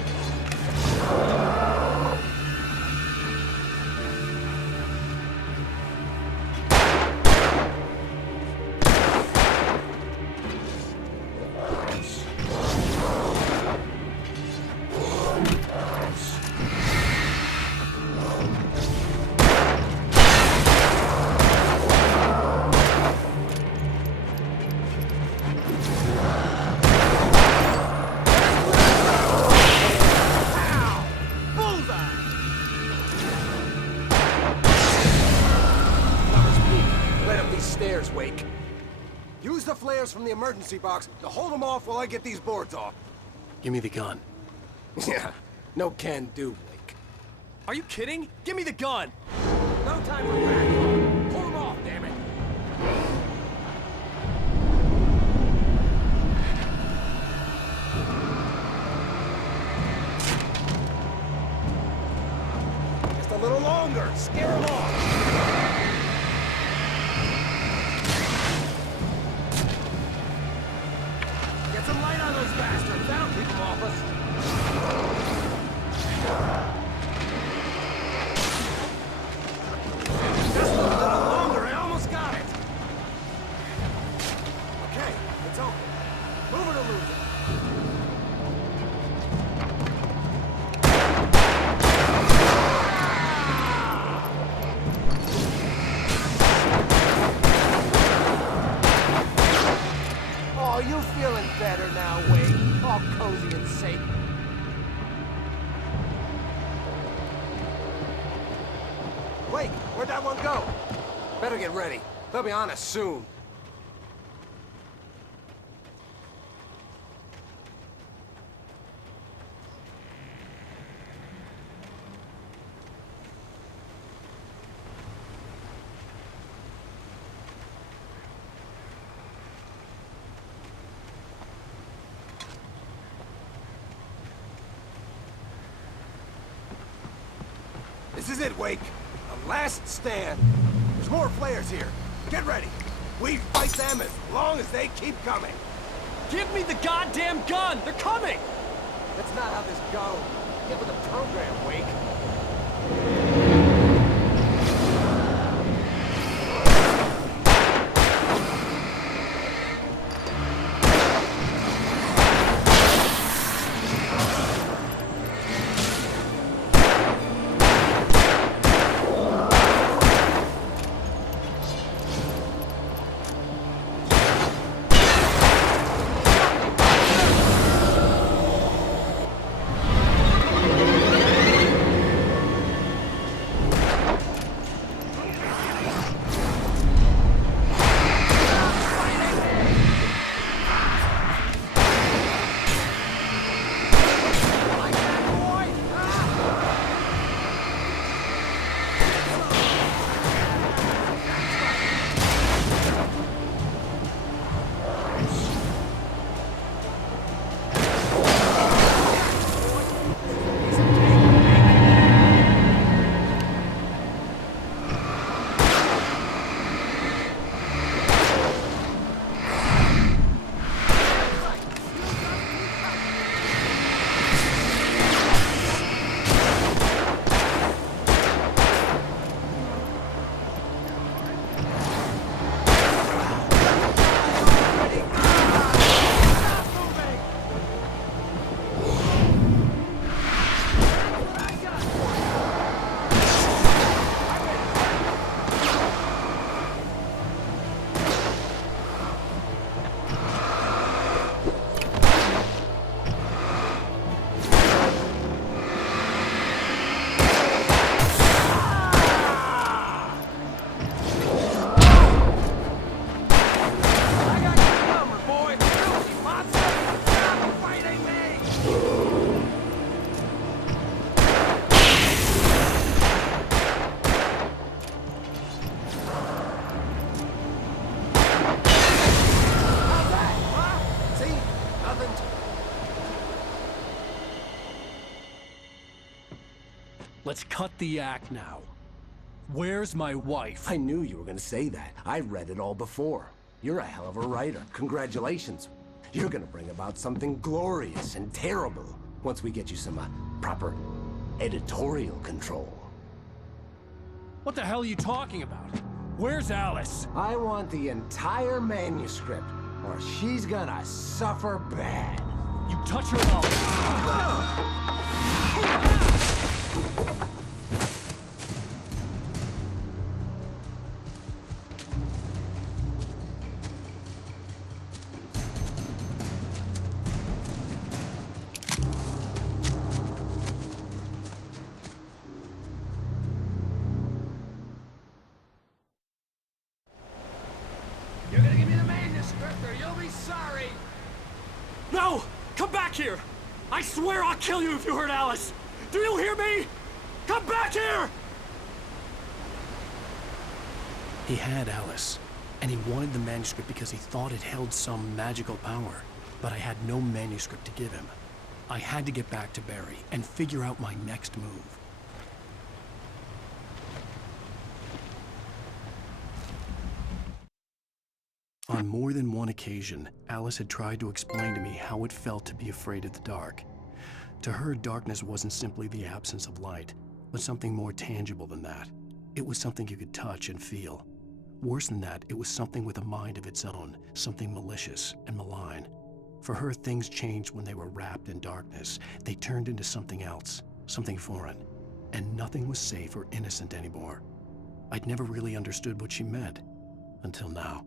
Let up these stairs, Wake. Use the flares from the emergency box to hold them off while I get these boards off. Give me the gun. Yeah, no can do, Wake. Are you kidding? Give me the gun! No time for back. Pull them off, damn it. Just a little longer. Scare them off. Get some light on those bastards. That'll keep them off us. Just a little longer. I almost got it. Okay, it's open. Move it or lose it. Oh, you feeling better now, Wade? All cozy and safe. Wake, where'd that one go? Better get ready. They'll be on us soon. This is it, Wake. The last stand. There's more flares here. Get ready. We fight them as long as they keep coming. Give me the goddamn gun! They're coming! That's not how this goes. Get with the program, Wake. Let's cut the act now. Where's my wife? I knew you were gonna say that. I read it all before. You're a hell of a writer. Congratulations. You're gonna bring about something glorious and terrible once we get you some proper editorial control. What the hell are you talking about? Where's Alice? I want the entire manuscript, or she's gonna suffer bad. You touch her mouth. You're gonna give me the manuscript or you'll be sorry! No! Come back here! I swear I'll kill you if you hurt Alice! Do you hear me? Come back here! He had Alice, and he wanted the manuscript because he thought it held some magical power. But I had no manuscript to give him. I had to get back to Barry and figure out my next move. On more than one occasion, Alice had tried to explain to me how it felt to be afraid of the dark. To her, darkness wasn't simply the absence of light, but something more tangible than that. It was something you could touch and feel. Worse than that, it was something with a mind of its own, something malicious and malign. For her, things changed when they were wrapped in darkness. They turned into something else, something foreign, and nothing was safe or innocent anymore. I'd never really understood what she meant, until now.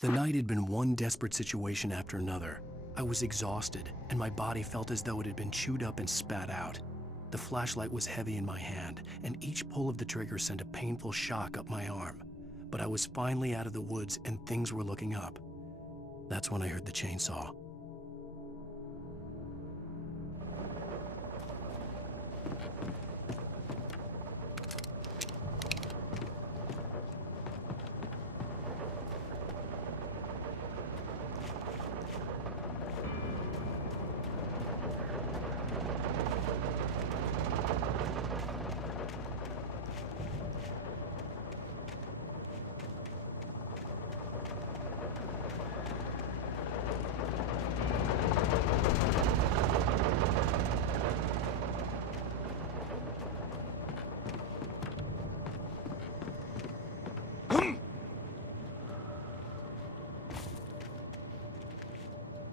The night had been one desperate situation after another. I was exhausted, and my body felt as though it had been chewed up and spat out. The flashlight was heavy in my hand, and each pull of the trigger sent a painful shock up my arm. But I was finally out of the woods, and things were looking up. That's when I heard the chainsaw.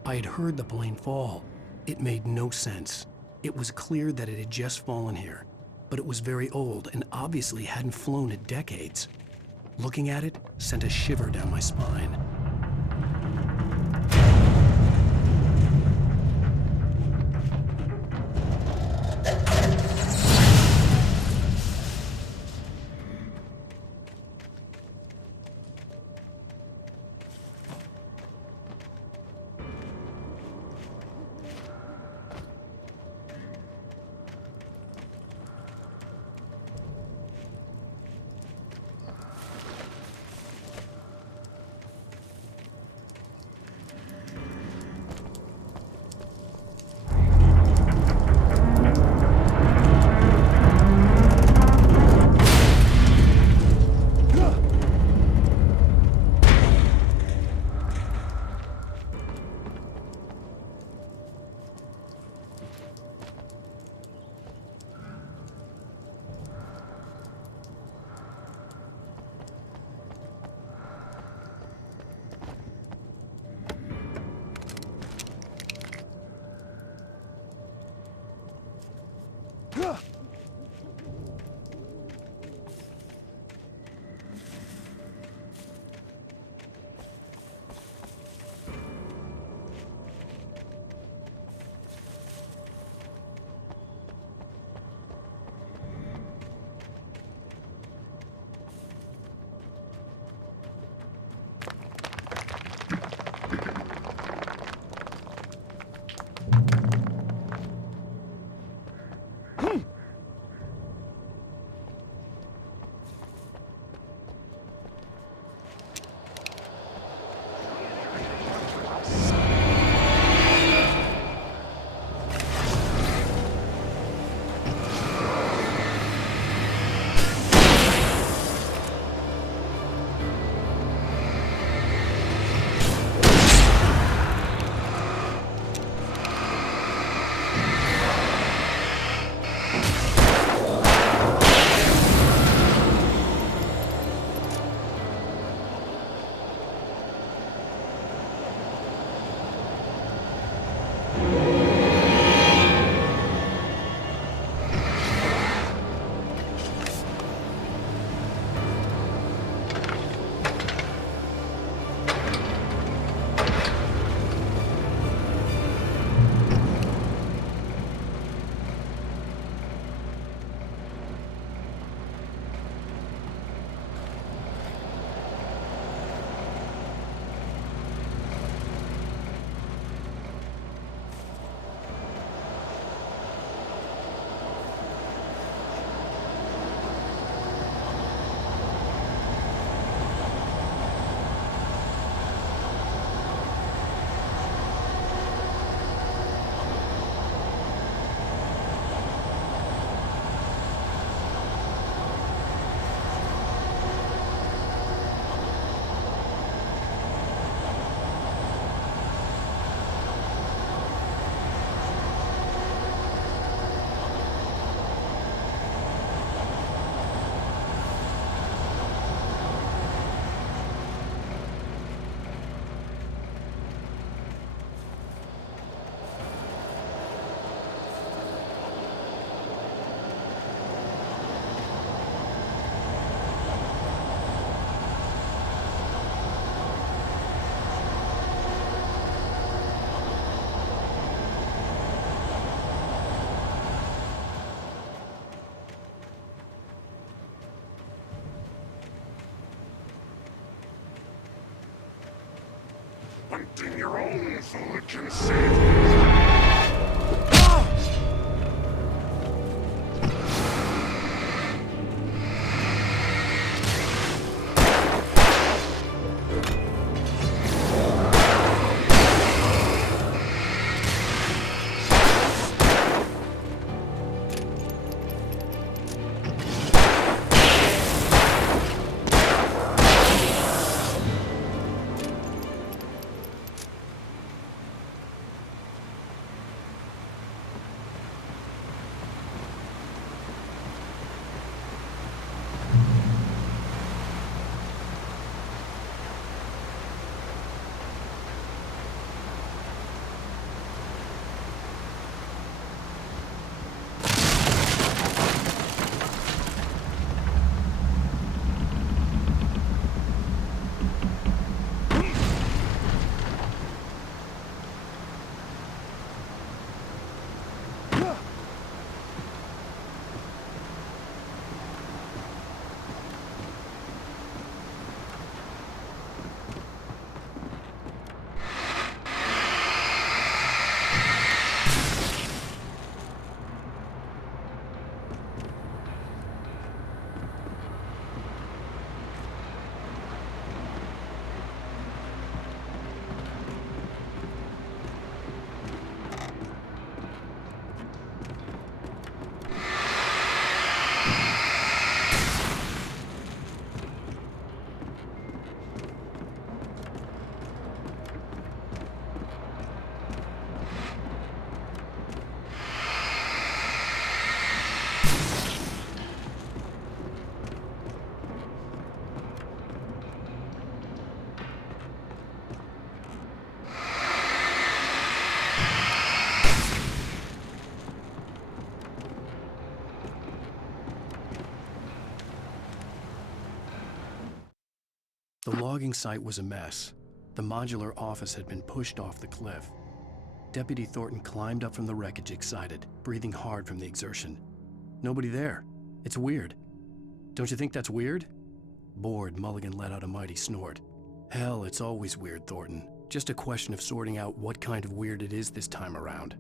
I had heard the plane fall. It made no sense. It was clear that it had just fallen here, but it was very old and obviously hadn't flown in decades. Looking at it sent a shiver down my spine. Collecting your own food can save you. The logging site was a mess. The modular office had been pushed off the cliff. Deputy Thornton climbed up from the wreckage excited, breathing hard from the exertion. Nobody there. It's weird. Don't you think that's weird? Bored, Mulligan let out a mighty snort. Hell, it's always weird, Thornton. Just a question of sorting out what kind of weird it is this time around.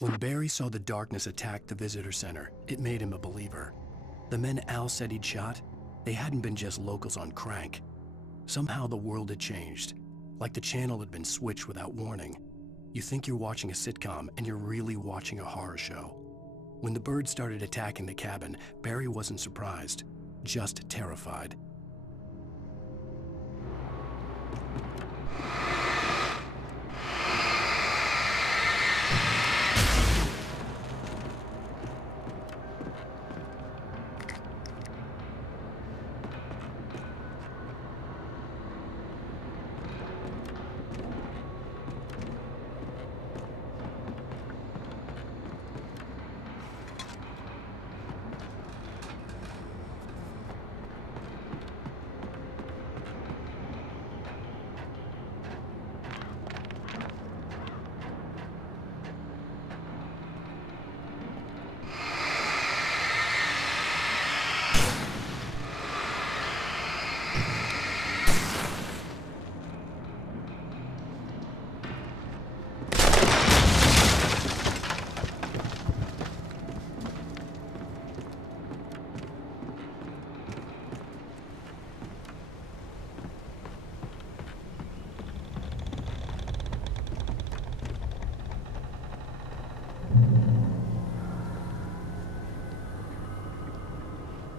When Barry saw the darkness attack the visitor center, it made him a believer. The men Al said he'd shot, they hadn't been just locals on crank. Somehow the world had changed, like the channel had been switched without warning. You think you're watching a sitcom, and you're really watching a horror show. When the birds started attacking the cabin, Barry wasn't surprised, just terrified.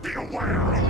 Beware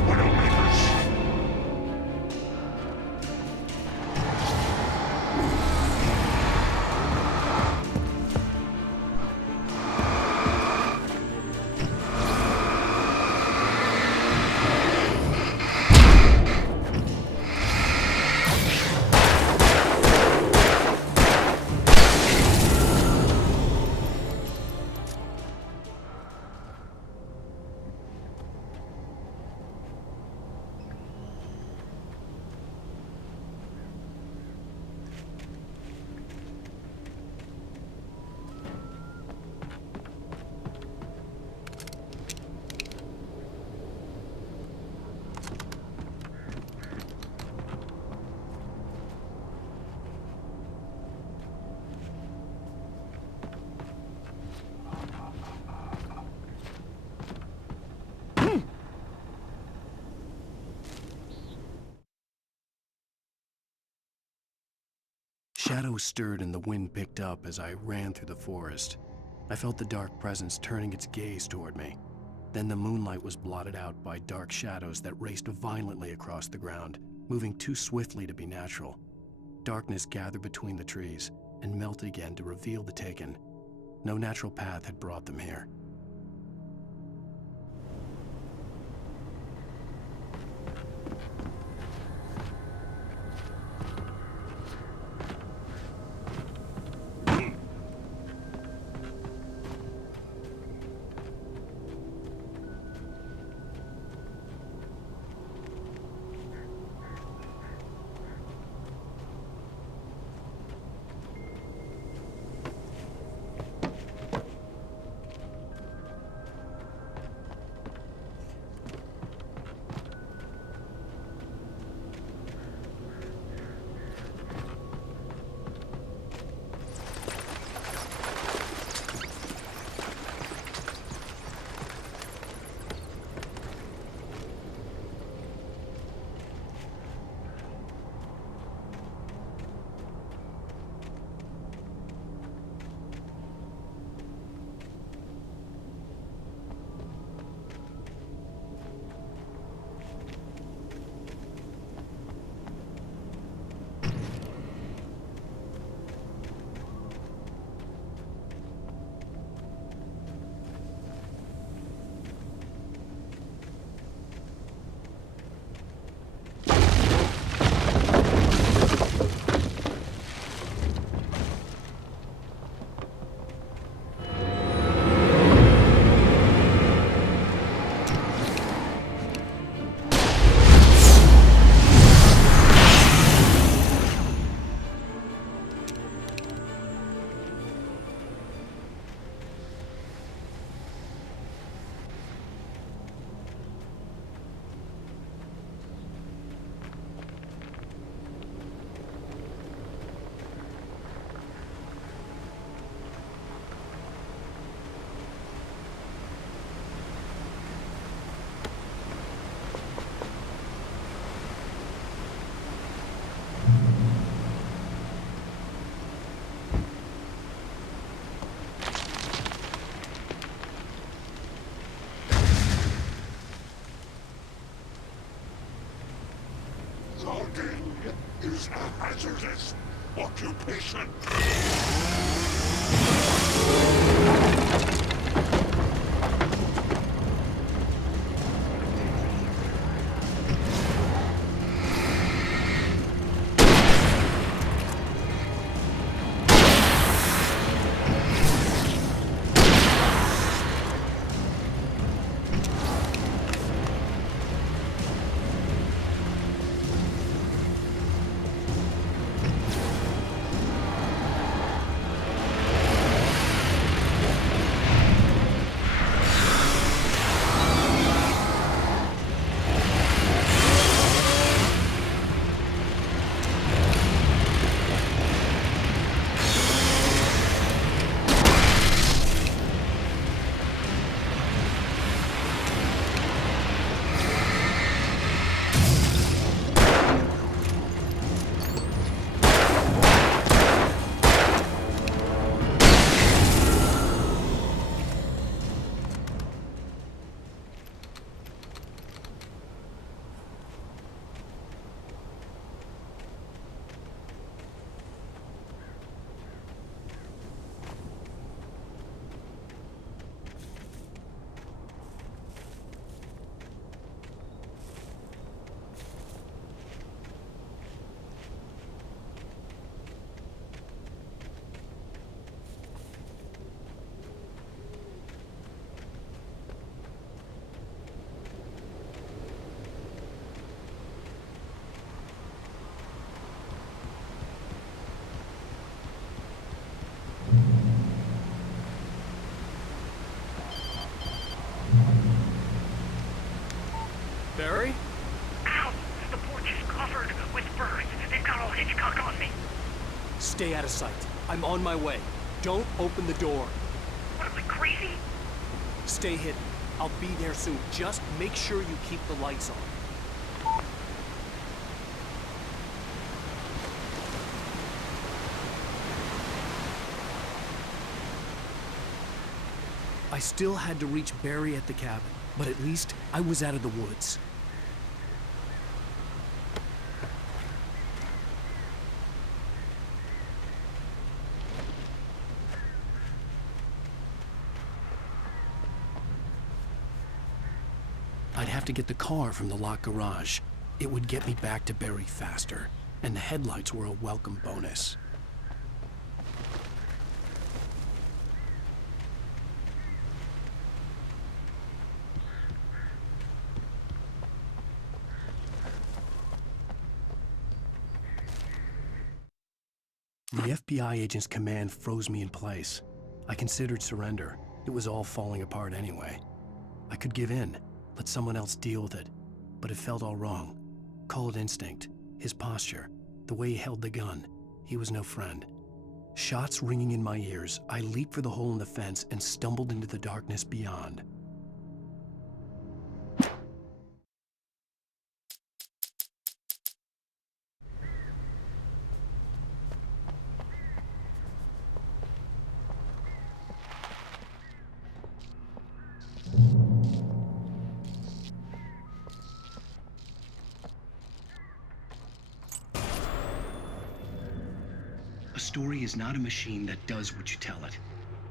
shadows stirred and the wind picked up as I ran through the forest. I felt the dark presence turning its gaze toward me. Then the moonlight was blotted out by dark shadows that raced violently across the ground, moving too swiftly to be natural. Darkness gathered between the trees and melted again to reveal the Taken. No natural path had brought them here. Logging is a hazardous occupation. Barry? Ow! The porch is covered with birds. They've got all Hitchcock on me. Stay out of sight. I'm on my way. Don't open the door. What am I, crazy? Stay hidden. I'll be there soon. Just make sure you keep the lights on. I still had to reach Barry at the cabin, but at least I was out of the woods. I'd have to get the car from the locked garage. It would get me back to Barry faster, and the headlights were a welcome bonus. The FBI agent's command froze me in place. I considered surrender. It was all falling apart anyway. I could give in, let someone else deal with it, but it felt all wrong. Call it instinct, his posture, the way he held the gun. He was no friend. Shots ringing in my ears, I leaped for the hole in the fence and stumbled into the darkness beyond. A story is not a machine that does what you tell it.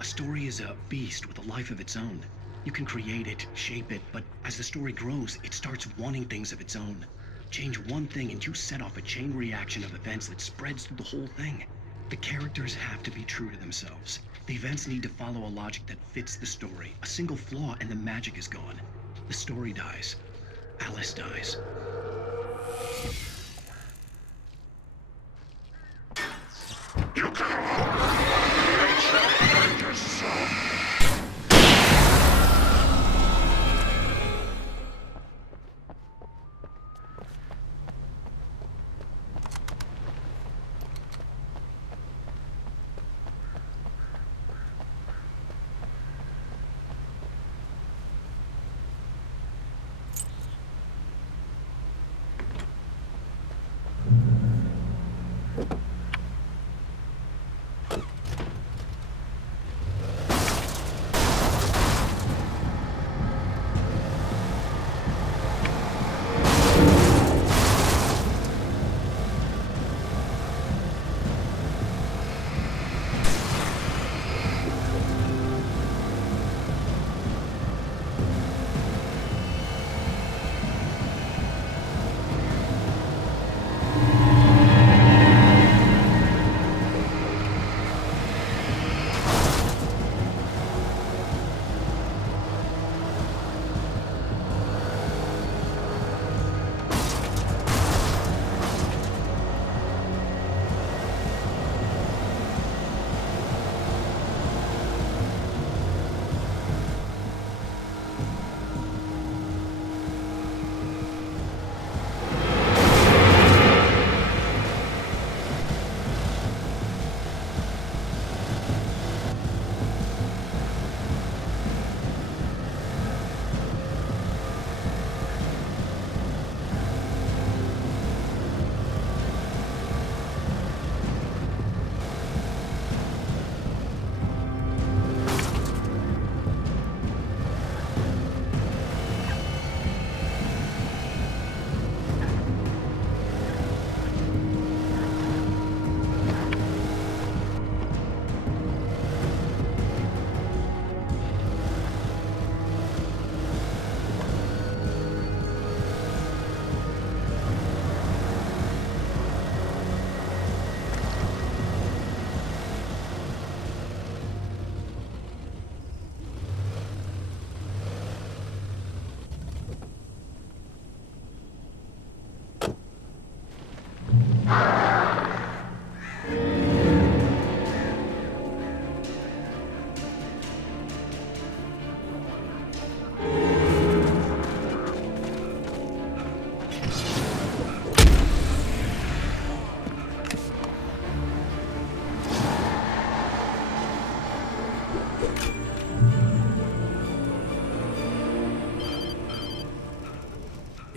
A story is a beast with a life of its own. You can create it, shape it, but as the story grows, it starts wanting things of its own. Change one thing and you set off a chain reaction of events that spreads through the whole thing. The characters have to be true to themselves. The events need to follow a logic that fits the story. A single flaw and the magic is gone. The story dies. Alice dies. You can yourself.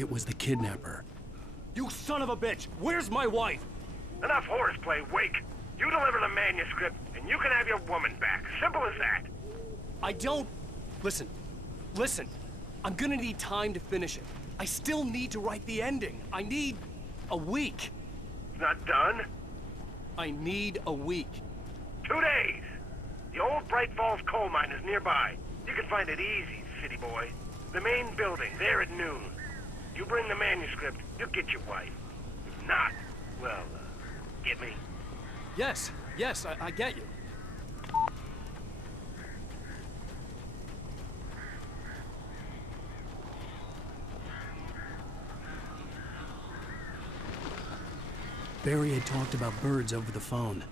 It was the kidnapper. You son of a bitch! Where's my wife? Enough horseplay, Wake. You deliver the manuscript, and you can have your woman back. Simple as that. I don't Listen. Listen. I'm gonna need time to finish it. I still need to write the ending. I need a week. It's not done? I need a week. 2 days! The old Bright Falls coal mine is nearby. You can find it easy, city boy. The main building, there at noon. You bring the manuscript, you'll get your wife. If not, well, get me? Yes, I get you. Barry had talked about birds over the phone.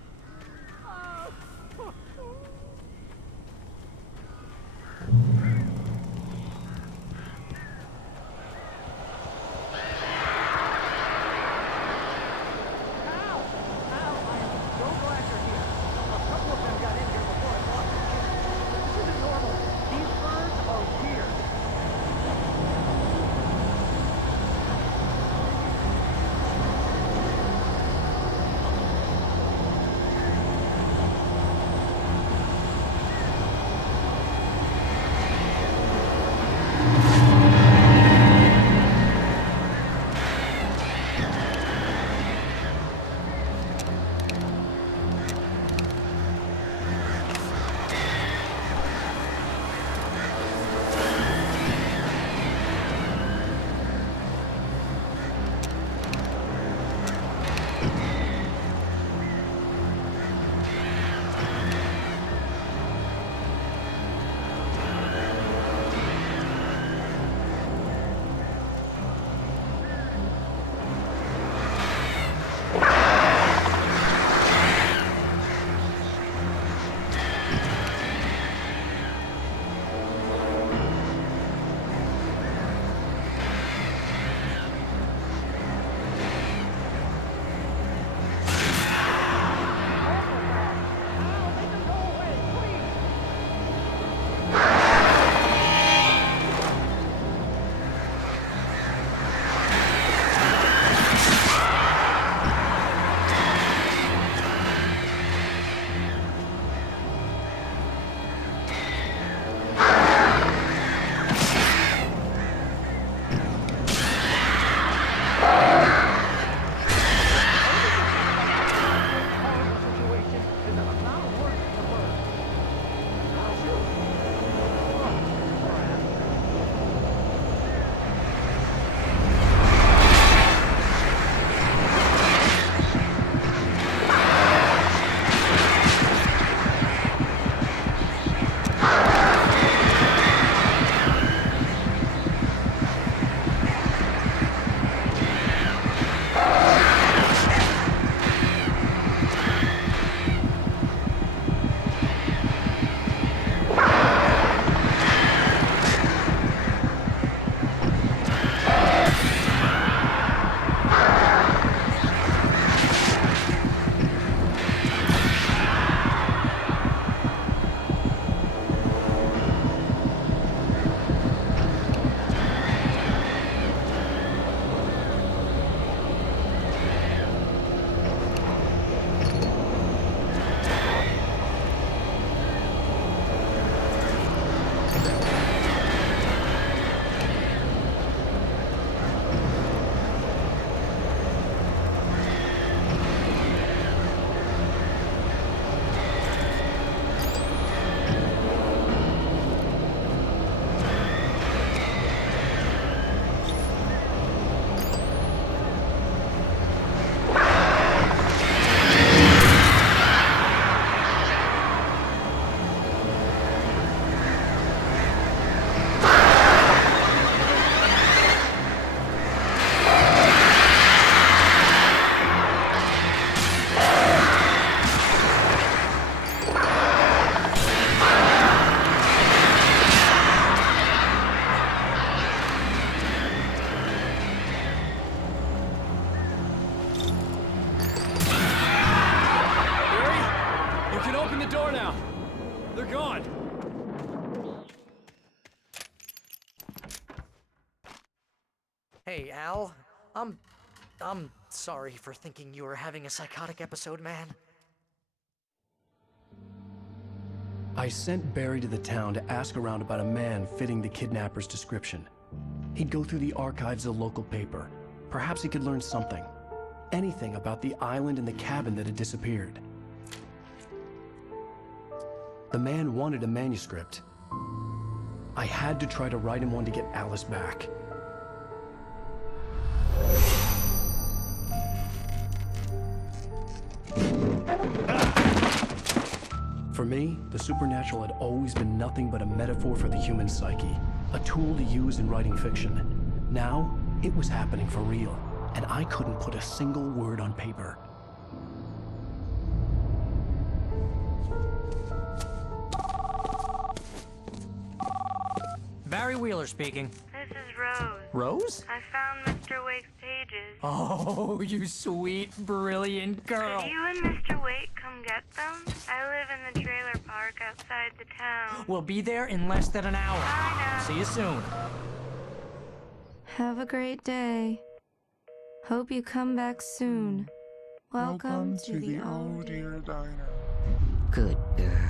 Hey, Al. I'm sorry for thinking you were having a psychotic episode, man. I sent Barry to the town to ask around about a man fitting the kidnapper's description. He'd go through the archives of the local paper. Perhaps he could learn something. Anything about the island and the cabin that had disappeared. The man wanted a manuscript. I had to try to write him one to get Alice back. For me, the supernatural had always been nothing but a metaphor for the human psyche, a tool to use in writing fiction. Now, it was happening for real, and I couldn't put a single word on paper. Barry Wheeler speaking. This is Rose. Rose? I found Mr. Wake's pages. Oh, you sweet, brilliant girl. Could you and Mr. Wake come get them? I live in the trailer park outside the town. We'll be there in less than an hour. I know. See you soon. Have a great day. Hope you come back soon. Welcome to the Old Dear Diner. Good girl.